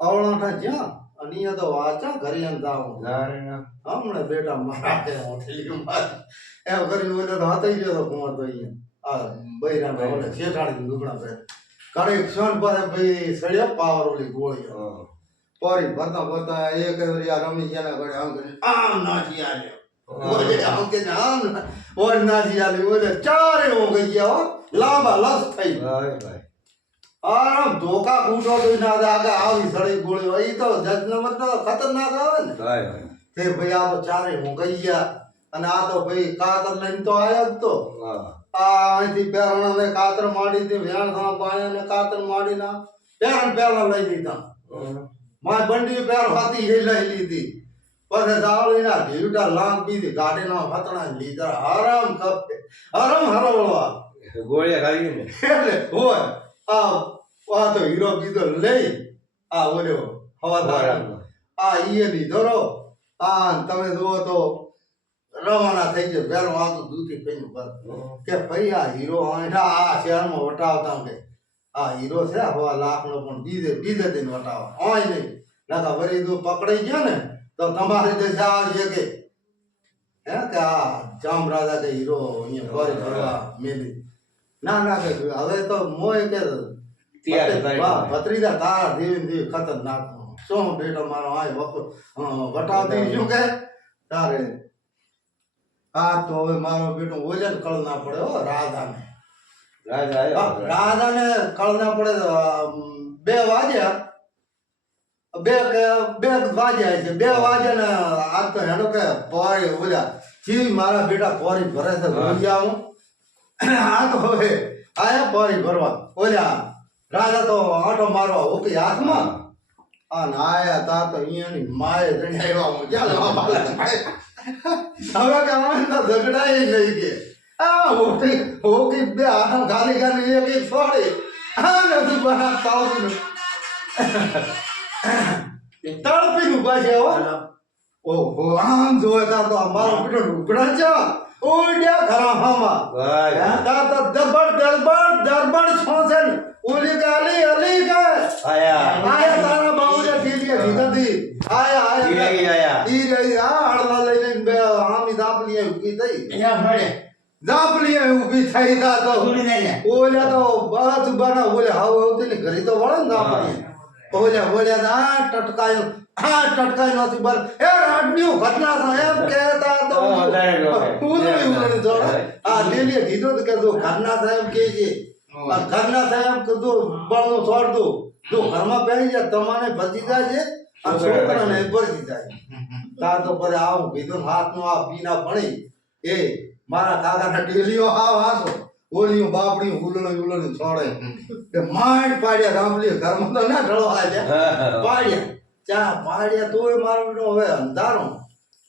અવળાઠા જ્યાં અને અહીંયા તો વાંચા ઘરે એમ જાવ હમણાં બેટા મારા કે હોટેલી એમ કરીને ઓલે તો હાથઈ ગયો તો કોણ તો અહીંયા આ બૈરા ઓલે શેઠાણી દુગણા પે કરે ક્ષણ પર ભાઈ સળિયા પાવર ઓલી ગોળીઓ પરી ભરતા એક વાર રમી ગયા ઘડે આમ કરી આમ નાચી આલ્યો ઓલે આમ કે આમ ઓર નાચી આલ્યો ઓલે ચારે હો ગઈ ગયા હો લાંબા લસ થઈ ભાઈ આરામ ધોકા કૂટો તો ના આગળ આવી સળી ગોળી હોય તો જજનો મતલબ ખતરનાક આવે ને તે ભાઈ આ તો ચારે હો ગઈ ગયા અને આ તો ભાઈ કાતર લઈને તો આયા જ તો આ અહીંથી પેરણા ને કાતર માડી દે વેણ થા પાયા ને કાતર માડી ના પેરણ પેલા લઈ દીધા મારી બંડી પેર હતી એ લઈ લીધી પછી દાવળીના ઢીવટા લાંગ બીધી ગાડીના હતણા લીધા આરામ કપે આરામ હરવળવા ગોળિયા ખાઈ ને એટલે હોય આ તો હીરો કીધો લઈ આ ઓલ્યો હવાદાર આ ઈએ લીધો રો આ તમે જુઓ તો રવાના થઈ ગયો પેલો આ તો દૂધી પીનું પર કે ભાઈ આ હીરો આ શહેરમાં વટાવતા કે આ હીરો છે હવા લાખનો પણ બીજે દિન વટાવો હોય નહીં નાકા વરી જો પકડાઈ ગયો ને તો તમારી દશા આવશે કે હે કે આ જામ રાજા કે હીરો અહીંયા ફરી ફરવા મેલી ના કે હવે તો મોય કે ભત્રીજા તારા દેવી ખતરનાક શું બેટો મારો આ વટાવતી શું કે તારે આ તો હવે મારો બેટો ઓજન કળ ના પડે હો રાધાને કળ ના પડે 2 વાગ્યા 2 વાગ્યા છે 2 વાગ્યા ને આ તો હેડો કે પોરી ઓલા જીવ મારા બેટા પોરી ભરે છે ભૂલિયા હું આ તો હવે આયા પોરી ભરવા ઓલા રાજા તો આટો મારવા ઓકે હાથમાં આ નાયા તા તો અહીંયાની માએ જણી આવ્યા હું ક્યાં જવા બાબા હવે કે આમાં ઝઘડાય નહીં કે આ ઓકે બે આમ ગાલી ગાલી એક છોડી આ નથી બના તાળું તળપીનું બાજે હો ઓહો આમ જોતા તો મારો બેટો ઢુકડા છે ઓડ્યા ઘરા હામાં તા તો દરબડ છોસે ઓલી ગાલી અલી કે આયા તારા બાબુને ટીવીએ લીધી આયા ઈ રહી આ આડલા લઈને બે આમી દાપલી ઊભી થઈ અહીંયા ફળે દાપલી ઊભી થઈ તા તો ઓલા તો બસ બના ઓલે હાવ આવતી ને ઘરી તો વળે ને દાપલી ઓલા આ ટટકાયો નથી બર એ રાડ્યું ઘટના સાહેબ કહેતા તો ઉલડી જોડ આ લેલીએ કીધું કે જો ઘટના સાહેબ કે છે ઘરના સાહેબ કીધું બળનું છોડ દો જો ઘરમાં પહેરી જાય તમારે ભજી જાય છે આ છોકરાને ભજી જાય તા તો પર આવું કીધું હાથનો આ પીના ભણી એ મારા કાકાના ટેલીઓ હાસો ઓલીઓ બાપડી ઉલણી છોડે કે માંડ પાડ્યા રામલી ઘરમાં તો ના ઢળવા છે પાડ્યા ચા પાડ્યા તોય મારો બેટો હવે અંધારો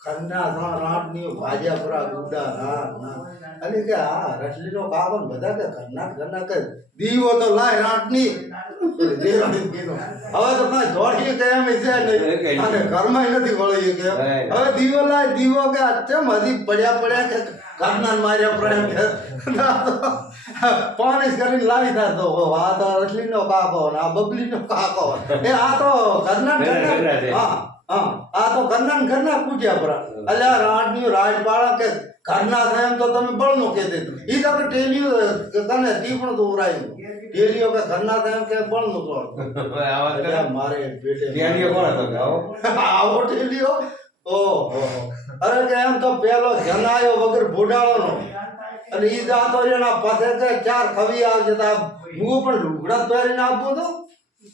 ખન્ના રાટની ભાજ્યા પરા ગુડા ના અને કે આ રસલીનો કાકો બધા કે ઘરના કે દીવો તો લાય રાટની દેરાણી કીધું હવે તો કાંઈ દોડી કે એમ છે નહીં અને ઘરમાં નથી વળી કે હવે દીવો લાય દીવો કે કેમ હજી પડ્યા કે ઘરના માર્યા પડ્યા કે પાણી કરીને લાવી થતો આ તો રસલીનો કાકો ને આ બબલીનો કાકો એ આ તો ઘરના આ તો ઘરના પૂજ્યા પરા અલ્યા રાટની રાજપાળા કે ઘરના થાય એમ તો તમે બળનો કે દે ઈ તો ટેલીઓ તને ટીપણ તો ઉરાયું ટેલીઓ કે ઘરના થાય એમ કે બળનો તો મારે પેટે ટેલીઓ કોણ હતો આવો ટેલીઓ ઓહો અરે કે એમ તો પેલો જનાયો વગર ભોડાળોનો અને ઈ જાતો એના પાસે કે 4 ખવી આવશે તો હું પણ લુગડા પહેરીને આપું તો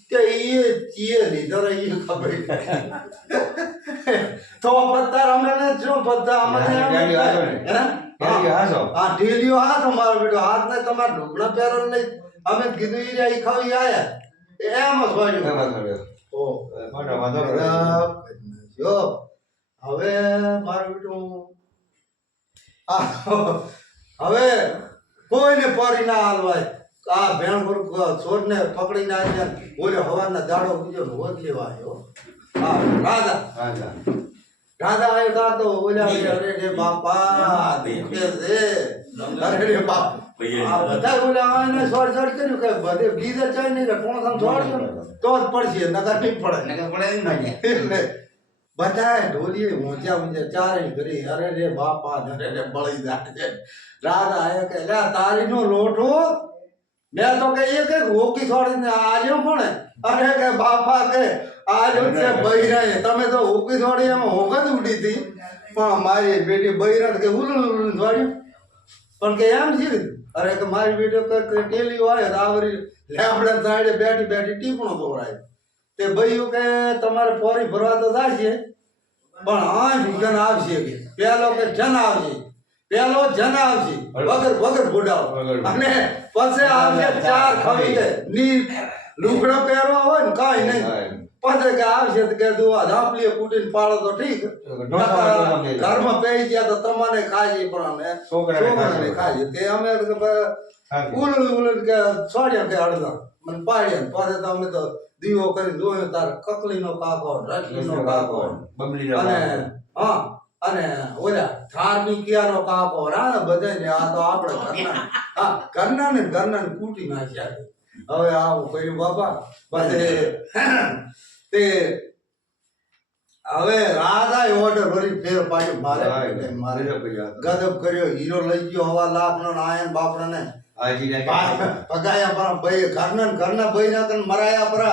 કે ઈએ લીધો રહી ખબર તો પત્તા અમે ને શું પત્તા અમે હા ઢીલિયો હાથ અમારો બેટો હાથ ને તમારે ઢોકળા પહેરો નહીં અમે કીધું ઈ રે ખવી આયા એમ જ જો હવે મારું બેટું હવે કોઈને પરી ના હાલવાય આ ભેણ પર છોડને પકડીને આવી બોલ્યો હવારના દાડો બીજો હોત લેવા આવ્યો હા રાધા આવ્યો તા તો બોલ્યા અરે રે બાપા દેખે છે અરે રે બાપ આ બધા બોલ્યા આને છોડ કર્યું કે બધે બીજે ચાઈ નહીં કોણ સમ છોડ્યો તો જ પડશે નકર નહીં પડે એટલે બધાએ ઢોલીએ ઊંચા ચારે કરી અરે રે બાપા અરે રે બળી જાય રાધા આવ્યો કે તારી નો લોટો મેં તો કહીએ કે હોકી છોડીને આલ્યો કોણે અરે કે બાપા કે આલ્યો છે બૈરાએ તમે તો હોકી છોડી એમાં હોક જ ઉડી હતી પણ મારી બેટી બૈરા કે ઉલળું છોડ્યું પણ કે એમ છે અરે કે મારી બેટી કે ટેલી હોય તો આવરી લેબડા સાઈડે બેઠી ટીપણો દોરાય તે ભાઈઓ કે તમારે પોરી ભરવા તો જાય પણ આ જન આવશે કે પેલો કે જન આવશે વગર બોડાવો અને પછી આવશે 4 ખવી કે ની લુગડા પહેરવા હોય ને કાંઈ નહીં પછી કે આવશે તો કે તું આ ધાપલીએ કૂટીને પાડો તો ઠીક ઘરમાં પહેરી ગયા તો તમને ખાઈ પણ અમે છોકરાને ખાઈ તે અમે ઉલડ કે સોડ્યા કે અડધા મને પાડ્યા પાછા તો અમે તો દીવો કરીને જોયો તારે કકલીનો કાકો રટલીનો કાકો અને હા અને ઓલા ધાર્મિકિયાનો કાકો રા બધાને આ તો આપણે ઘરના ને કૂટી નાખ્યા હવે આવું કહ્યું બાપા પછી તે હવે રાજા ઓર્ડર ભરી ફેર પાડ્યો મારે ગજબ કર્યો હીરો લઈ ગયો હવા લાખ નો આયન બાપડા ને પગાયા પર ભાઈ ઘરના ભાઈ ના કન મરાયા પર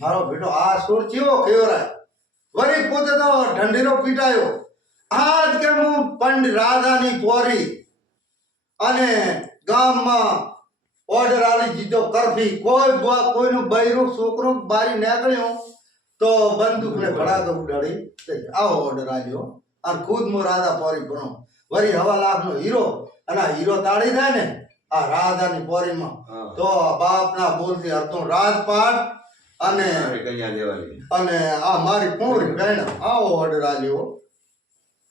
મારો બેટો આ સુર ચીવો કેવરાય વરી પોતે તો ઢંઢીરો પીટાયો આજ કે હું પંડ રાજાની પોરી અને ગામમાં ઓર્ડર આલી દીધો કરફી કોઈનું બૈરું છોકરું બારી નીકળ્યું તો બંદૂક ને ભડાકો ઉડાડી આવો ઓર્ડર આવ્યો અને ખુદ મો રાજા પોરી બનો વરી હવા લાખ નો હીરો અને આ હીરો તાળી જાય ને આ રાજાની પોરીમાં તો બાપના બોલથી હતો રાજપાટ અને આ મારી પૂરી બહેન આવો ઓર્ડર આવ્યો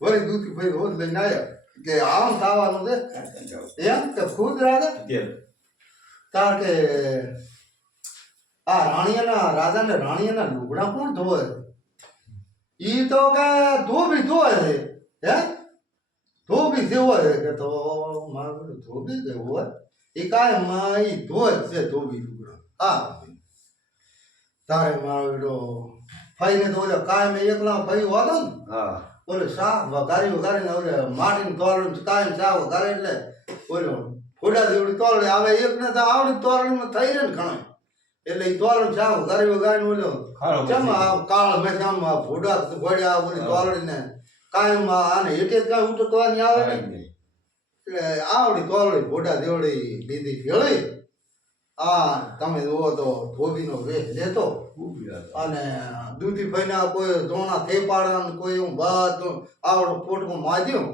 વળી દૂધી ભાઈ રોજ લઈને આવ્યા કે આમ થવાનું છે એમ કે ખુદ રાજા તાર કે આ રાજાને રાણીના લુગડા કોણ ધોવે ઈ તો કે ધોબી ધોવે છે હે ધોબી જેવો છે કે તો મારું ધોબી જેવું હોય એ કાંઈ માં ઈ ધોવે જ છે ધોબી લુગડા હા તારે મારો બેટો ફઈને તો ઓલે કાંઈ મેં એકલા ફઈ હોતો ને ઓલે શાક વઘારીને ઓલે માટીને તોરણ કાંઈ શાક વઘારે એટલે ઓલો ફોડા જેવડી તોરડી આવે એક ને તો આવડી તોરડીમાં થઈ ને ઘણો એટલે એ તોરણ શાક વઘારીને ઓલો ચમ કાળ મેચામ ફોડા ફોડ્યા ઓલી તોરડીને કાંઈ આને એક કાંઈ ઉઠવાની આવે ને એટલે આવડી તોરડી ફોડા જેવડી લીધી ભેળી આ તમે જુઓ તો ધોબીનો વેશ લેતો અને દૂધી ભાઈના કોઈ ધોણા થેપાડા કોઈ એવું બધું આવડું પોટકું માજ્યું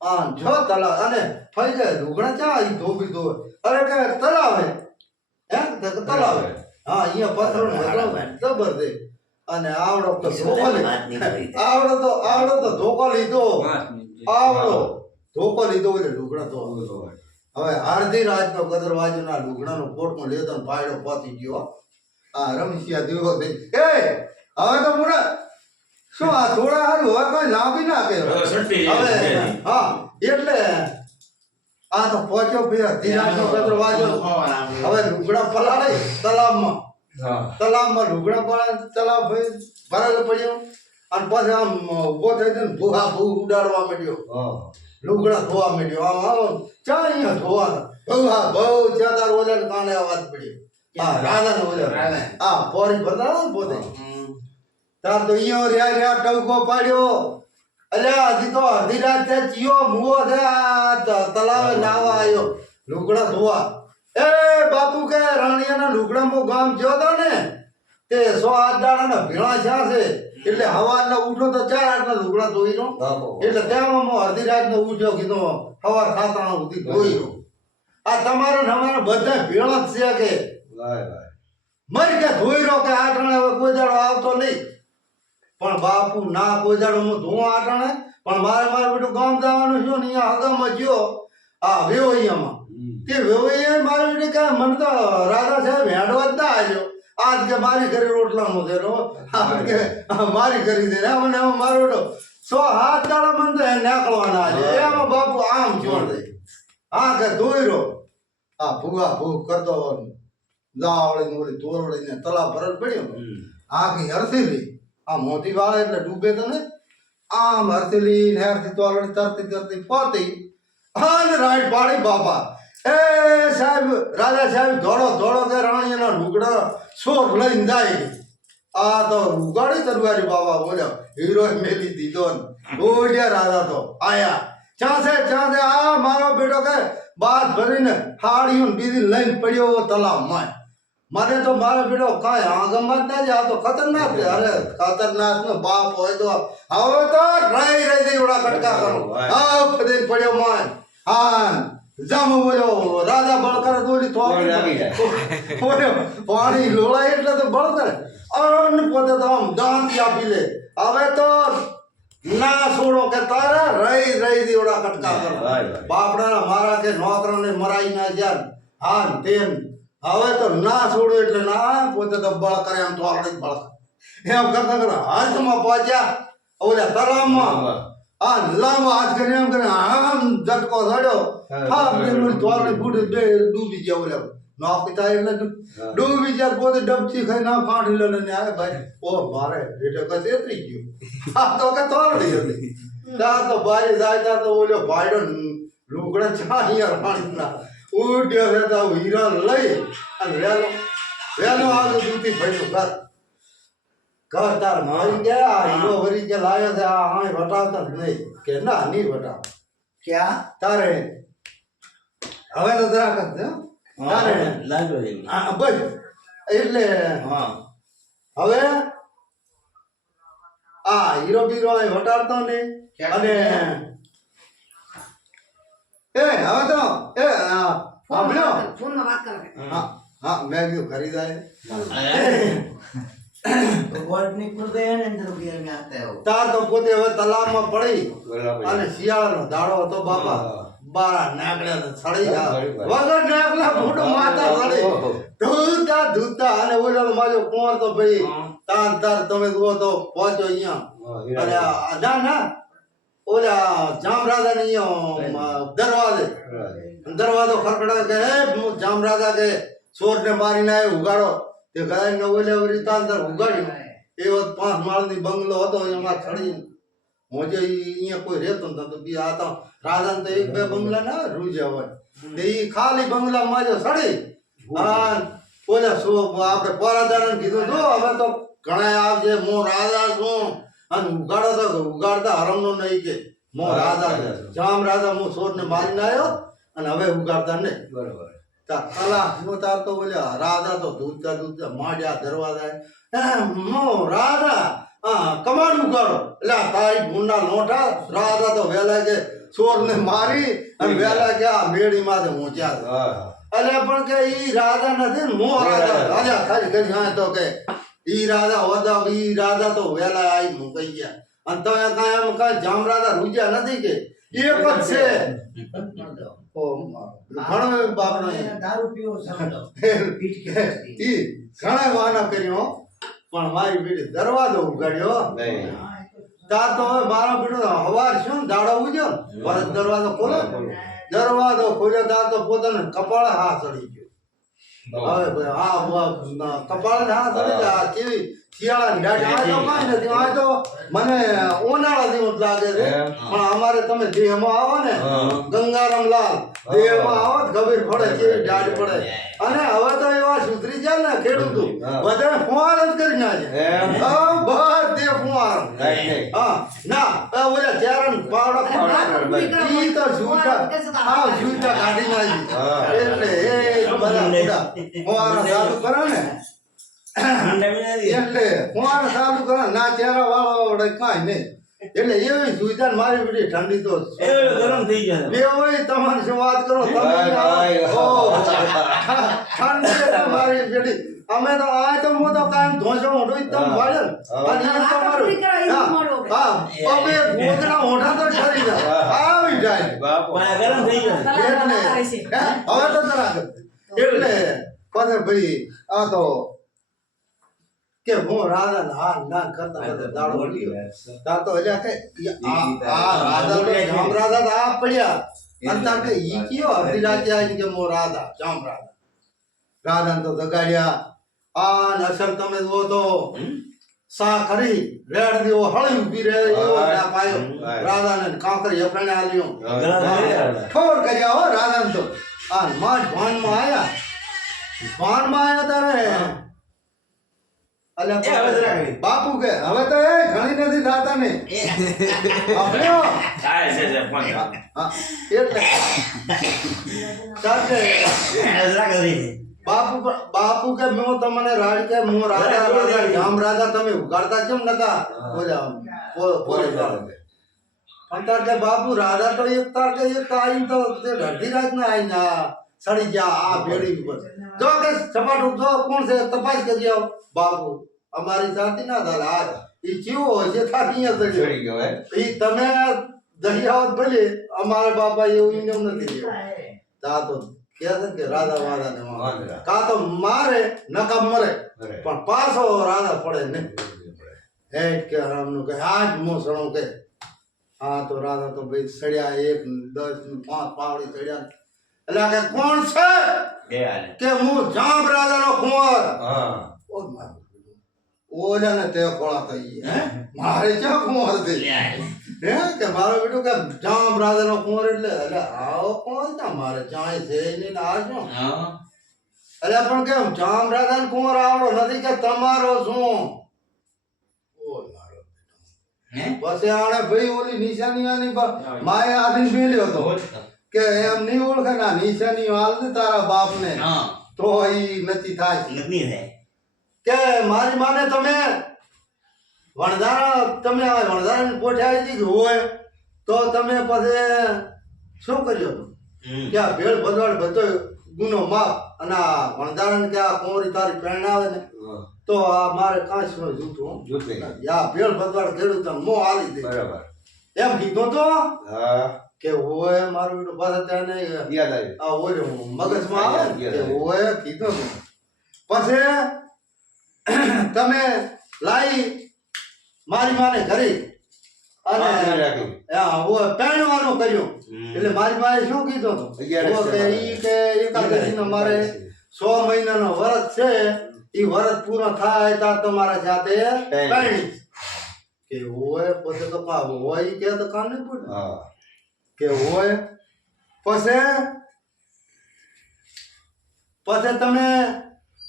આ છ તલાવ અને ફઈ જાય લુગડા ચા ઈ ધોબી ધોવે અરે કે તલાવે હે તલાવે હા અહીંયા પથ્થર જબર દે અને આવડો તો ધોકો લીધો ધોકો લીધો એટલે લુગડા તો હવે અડધી રાતનો ગદરવાજો ના લુગડાનો પોટમાં લેતો ને પાયડો પહોંચી ગયો આ રમસિયા દીવો થઈ હવે તો મુરા શું આ થોડા હારું હવે કોઈ લાંબી ના કે હવે હા એટલે આ તો પહોંચ્યો ભાઈ અડધી રાતનો ગદરવાજો હવે લુગડા પલાળે તલાવમાં લુગડા પલાળે તલાવ ભાઈ ભરેલો પડ્યો અને પછી આમ ઉભો થઈ ને ભૂ ઉડાડવા માંડ્યો લુગડા ધોવા માંડ્યો આમ ચા અહીંયા ધોવાના બહુ જ્યાં તાર ઓલા કાને અવાજ પડ્યો હા રાજાને ઓલા હા પોરી ભરતા ને પોતે તાર તો અહીંયા રહ્યા ટવકો પાડ્યો અલ્યા હજી તો અડધી રાત છે ચિયો મુવો છે તલાવે નાવા આવ્યો લુગડા ધોવા એ બાપુ કે રાણીયાના લુગડામાં ગામ જ્યો તો ને તે 100 દાડાના ભેળા છે એટલે હવારના ઉઠો તો 4 આટલા લુગડા ધોઈ નો એટલે તેમાં અડધી રાતનો ઉઠ્યો કીધો હવાર ખાતાનો સુધી ધોઈ નો આ તમારો અમારા બધા ભેળા જ છે કે મરી કે ધોઈ રો કે આટણે હવે કોઈ દાડો આવતો નહીં પણ બાપુ ના કોઈ દાડો હું ધોવા આટણે પણ મારે બેટું ગામ જવાનું છે ને અહીંયા હગામાં ગયો આ વેવૈયામાં તે વેવૈયા મારે બેટું કે મને તો રાજા સાહેબ હેડવા જ ના આવ્યો આજ કે મારી ઘરે રોટલા નો દેરો કે મારી કરી દે મને મારો બેટો 107 દાડા મને તો નાખવાના છે એમાં બાપુ આમ જોડ દે હા કે ધોઈ રો આ ભૂગા ભૂગ કરતો જાવડી મોડી તોરડીને તલાવ ભરત પડ્યો આખી હરસેલી આ મોટી વાળા એટલે ડૂબે તો ને આમ હરસેલી નેરથી તોરડી તરતી પોતી અને રાઈટ પાડી બાપા એ સાહેબ રાજા સાહેબ ધોળો કે રાણીના લુગડા સોર લઈને જાય આ તો ઉગાડી તરવારી બાબા બોલ્યો હીરો મેલી દીધો ઓડ્યા રાજા તો આયા ચાસે આ મારો બેટો કે બાદ ભરીને હાડીઓ બીજી લઈને પડ્યો તલાવમાં મને તો મારો બેટો કાંઈ આગમમાં જ ના જાય આ તો ખતરનાક છે અરે ખતરનાક નો બાપ હોય તો હવે તો રહી દેવડા કટકા કરો આ ફદે પડ્યો માન હા જામ બોલ્યો રાજા બળ કરે તો ઓલી થોડી લાગી થોડી બોલ્યો પાણી લોળાય એટલે તો બળ કરે અન પોતે તો આમ દાંત આપી લે હવે તો ના છોડો કે તારા રહી રહી દીવડા કટકા કરો બાપડા મારા કે નોકરાને મરાઈ ના જાય હા તેમ હવે તો ના છોડો એટલે ના પોતે તો બળ કરે આમ તો આપણે બળ એમ કરતા કરતા હાથમાં પહોંચ્યા ઓલા તળાવમાં આ લાંબા હાથ કરીને એમ કરીને આમ ઝટકો થયો હા પેલું તોરડી ફૂટી બે ડૂબી ગયા ઓલા ના પિતા એટલે ડૂબી ગયા પોતે ડબચી ખાઈ ના કાઢી લે ને આવે ભાઈ ઓ મારે બેટો કે છેતરી ગયો આ તો કે તોરડી હતી તાર તો ભાઈ જાય તાર તો ઓલો ભાઈડો લુગડા ચાહિયા પાણી ના ઉડ્યો છે તો હીરા લઈ અને વેલો આગળ દૂતી ભાઈ ઘર તાર મારી ગયા હીરો ભરી કે લાવ્યો છે આ આય વટાવતા જ નહીં કે ના નહીં વટાવ ક્યાં તારે હવે તો જરાક જ તારે લાગ્યો છે આ બસ એટલે હા હવે આ હીરો બીરો આય વટાડતો ને અને હવે તો ફોનમાં વાત કરે હા હા મેં કીધું ખરીદાય ગોળની કુદે ને અંદર ગિર મે આતા હો તાર તો પોતે હવે તલાવમાં પડી અને શિયાળાનો દાડો હતો બાપા બારા નાગડા ને સડી ગયા વગર નાગલા મોટું માથા સડી ધૂતા ધૂતા અને ઓલો માજો કોણ તો ભાઈ તાર તમે જુઓ તો પહોંચો અહીંયા અને ના ના ઓલા જામરાજા ને દરવાજો ખડખડા કે હે જામરાજા કે ચોર ને મારીને આવ્યો ઉગાડો તે ગાય ને ઓલે રીતા અંદર ઉગાડ્યું એ વખત 5 માળની બંગલો હતો એમાં ચડી મોજે અહીંયા કોઈ રહેતો નતો બી આ તો રાજાને તો એક બે બંગલા ના રૂજ્યા હોય તે ઈ ખાલી બંગલામાં જો સડી આ ઓલા આપણે પોરાદારને કીધું જો હવે તો ઘણા આવજે મો રાજા છું અને ઉગાડો તો ઉગાડતા હરમનો નહીં કે મો રાજા જામ રાજા મો ચોરને મારીને આવ્યો અને હવે ઉગાડતા નહીં બરોબર કલાક નો તાર તો બોલ્યા રાજા તો દૂધતા માંડ્યા દરવાજા મો રાજા કમાડ ઉગાડો એટલે તારી ભૂંડા લોટા રાજા તો વેલા કે ચોર ને મારી અને વેલા કે આ મેળી માં પહોંચ્યા એટલે પણ કે ઈ રાજા નથી ને મો રાજા રાજા ખાલી કરી હા તો કે ઈ રાજા હોતા ઈ રાજા તો વેલા આવી મુકાઈ ગયા અને તમે કાંઈ એમ કાંઈ જામરાજા રૂજ્યા નથી કે એક જ છે ઘણો બાપનો દારૂ પીવો સમજો ઈ ઘણા વાના કર્યો પણ મારી બેટી દરવાજો ઉગાડ્યો તાર તો હવે મારો બેટો હવાર શું દાડો ઉજ્યો પરત દરવાજો ખોલ્યો તાર તો પોતાને કપાળે હાથ ચડી ગયો હવે હા કપાળે હાથ ચડી ગયા કેવી શિયાળાની દાઢી આ તો કાંઈ નથી આ તો મને ઉનાળા જેવું જ લાગે છે પણ અમારે તમે દેહમાં આવો ને ગંગારામ લાલ દેહમાં આવો ગભીર પડે કેવી દાઢ પડે અને હવે તો એવા સુધરી જાય ને ખેડૂતો બધા ફુવાર જ કરી નાખે બધે ફુવાર હા ના ઓલા ચારણ પાવડા ઈ તો જૂઠા કાઢી નાખી એટલે એ બધા ફુવાર ચાલુ કરે ને એટલે ફુવાર ચાલુ કરે ના ચહેરા વાળો વડે કાંઈ નહીં એટલે એવી સુવિધા મારી બેટી ઠંડી તો ગરમ થઈ જાય બે હોય તમારી શું વાત કરો ઠંડી એટલે મારી બેટી અમે તો આ તો મો તો કાયમ ધોસો મોઢો તમ ભાડે અને એ તમારું હા પબે ગોદડા મોઢા તો ઠરી જાય આવી જાય બાપા ગરમ થઈ જાય એટલે હવે તો તરા એટલે પછી ભાઈ આ તો કે હું રાજા ના ના કરતા કરતા દાડો વળ્યો તા તો એટલે કે આ રાજા તો જામ રાજા તો આ પડ્યા અંતર કે ઈ કયો અડધી રાતે આવી કે મો રાજા જામ રાજા તો દગાડ્યા આ નસલ તમે જો તો સા કરી રેડ દેવો હળી ઉભી રહે એવો ના પાયો રાજાને કાંકરી અફણે આલ્યો ઠોર કર્યા હો રાજાને તો આ માર ભાનમાં આયા તારે બાપુ કે હવે તો એ ઘણી નથી થતા ને આપણો એટલે બાપુ કે મેં તમને રાજ કે મો રાજા જામ રાજા તમે ઉગાડતા કેમ નતા બોલ્યા પોરે પણ તાર કે બાપુ રાધા તો એક તાર કે એક આઈ તો તે અડધી રાત ના આઈ ના સડી જા આ ભેડી ઉપર જો કે સપાટું જો કોણ છે તપાસ કરી આવ બાપુ અમારી જાતિ ના થાય આ ઈ જીવો હોય છે થાકી અહીંયા ચડી ગયો હે ઈ તમે દરિયાવત ભલે અમારા બાપા એવું ઇન્ડિયમ નથી તા તો કે છે કે રાધા વાદા ને વાંદરા. કા તો મારે નકા મરે અરે. પણ પાછો રાધા પડે ને હેટ કે રામનું કે આજ મોસણો કે હા તો રાધા તો ભાઈ સડ્યા 1 10 5 પાવડી સડ્યા એટલે કે કોણ છે બે આલે કે હું જામ રાજાનો કુંવર હા ઓ મારું ઓલાને તે કોળા થઈ હે મારે ક્યાં કુંવર થઈ લે આલે. હે કે મારો બેટો કે જામ રાજાનો કુંવર એટલે આવો કોણ છે મારે ચાય છે નહીં ને આ શું હા અરે પણ કેમ જામ રાજાનો કુંવર આવડો નથી કે તમારો શું ઓ મારો હે પછી આણે ભાઈ ઓલી નિશાની આની માએ આધીન મેલ્યો હતો કે એમ નહીં ઓળખે ના નિશાની હાલ ને તારા બાપને હા તો ઈ નથી થાય નથી થાય કે મારી માને તમે વણધારા તમે આ વણધારાની પોઠે આવી હતી કે હોય તો તમે પછી શું કર્યો હતો કે આ ભેળ ભદવાડ બધો ગુનો માપ અને આ વણધારાને કે આ કોરી તારી પ્રેરણા આવે ને તો આ મારે કાંઈ શું જૂઠું જૂઠે યા ભેળ ભદવાડ ખેડૂત મો આલી દે બરાબર એમ કીધું તો હા કે હોય મારું બેટું પાછા ત્યાં યાદ આવી આ હોય મગજમાં આવે ને કે હોય કીધું તું. પછી તમે લાઈ મારી માને ઘરે અને રાખી હા હોય પહેણવાનું કર્યું એટલે મારી માએ શું કીધું હતું અગિયારસ કે ઈ કે એકાદશીનો મારે 6 મહિનાનો વ્રત છે ઈ વ્રત પૂરો થાય ત્યાં તમારા જાતે પહેણી કે હોય પછી તો કા હોય ઈ કે તો કામ નહીં પડે હા કે હોય પછી તમે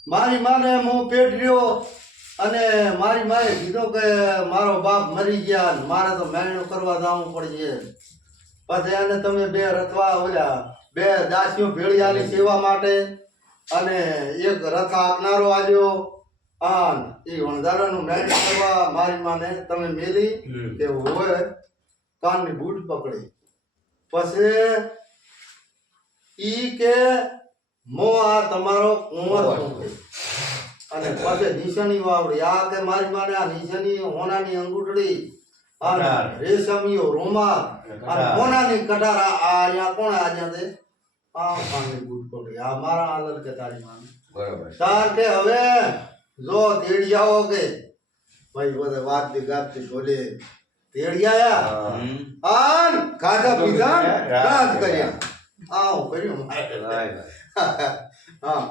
મારી માને હું પેટ રહ્યો અને મારી માએ કીધું કે મારો બાપ મરી ગયા ને મારે તો મહેણું કરવા જવું પડશે પછી એને તમે 2 રથવા ઓલા 2 દાસીઓ ભેળી આલી સેવા માટે અને એક રથ આપનારો આલ્યો અને એ વણધારાનું મહેણું કરવા મારી માને તમે મેલી કે હોય કાનની બૂટ પકડી પછી ઈ કે મો આ તમારો કુંવર છું કે. અને પછી નિશાની વાવડી આ કે મારી માને આ નિશાની હોનાની અંગૂઠડી અને રેશમીયો રૂમાલ અને હોનાની કટાર આ અહીંયા કોણ આજ્યા તે આ કાનની બૂટ પકડી આ મારા આલર કે તારી માને બરાબર તાર કે હવે જો તેડી આવો કે ભાઈ બધે વાતથી ગાતથી બોલે તેડી આયા આન ખાધા પીધા રાજ કર્યા આવું કર્યું હા હા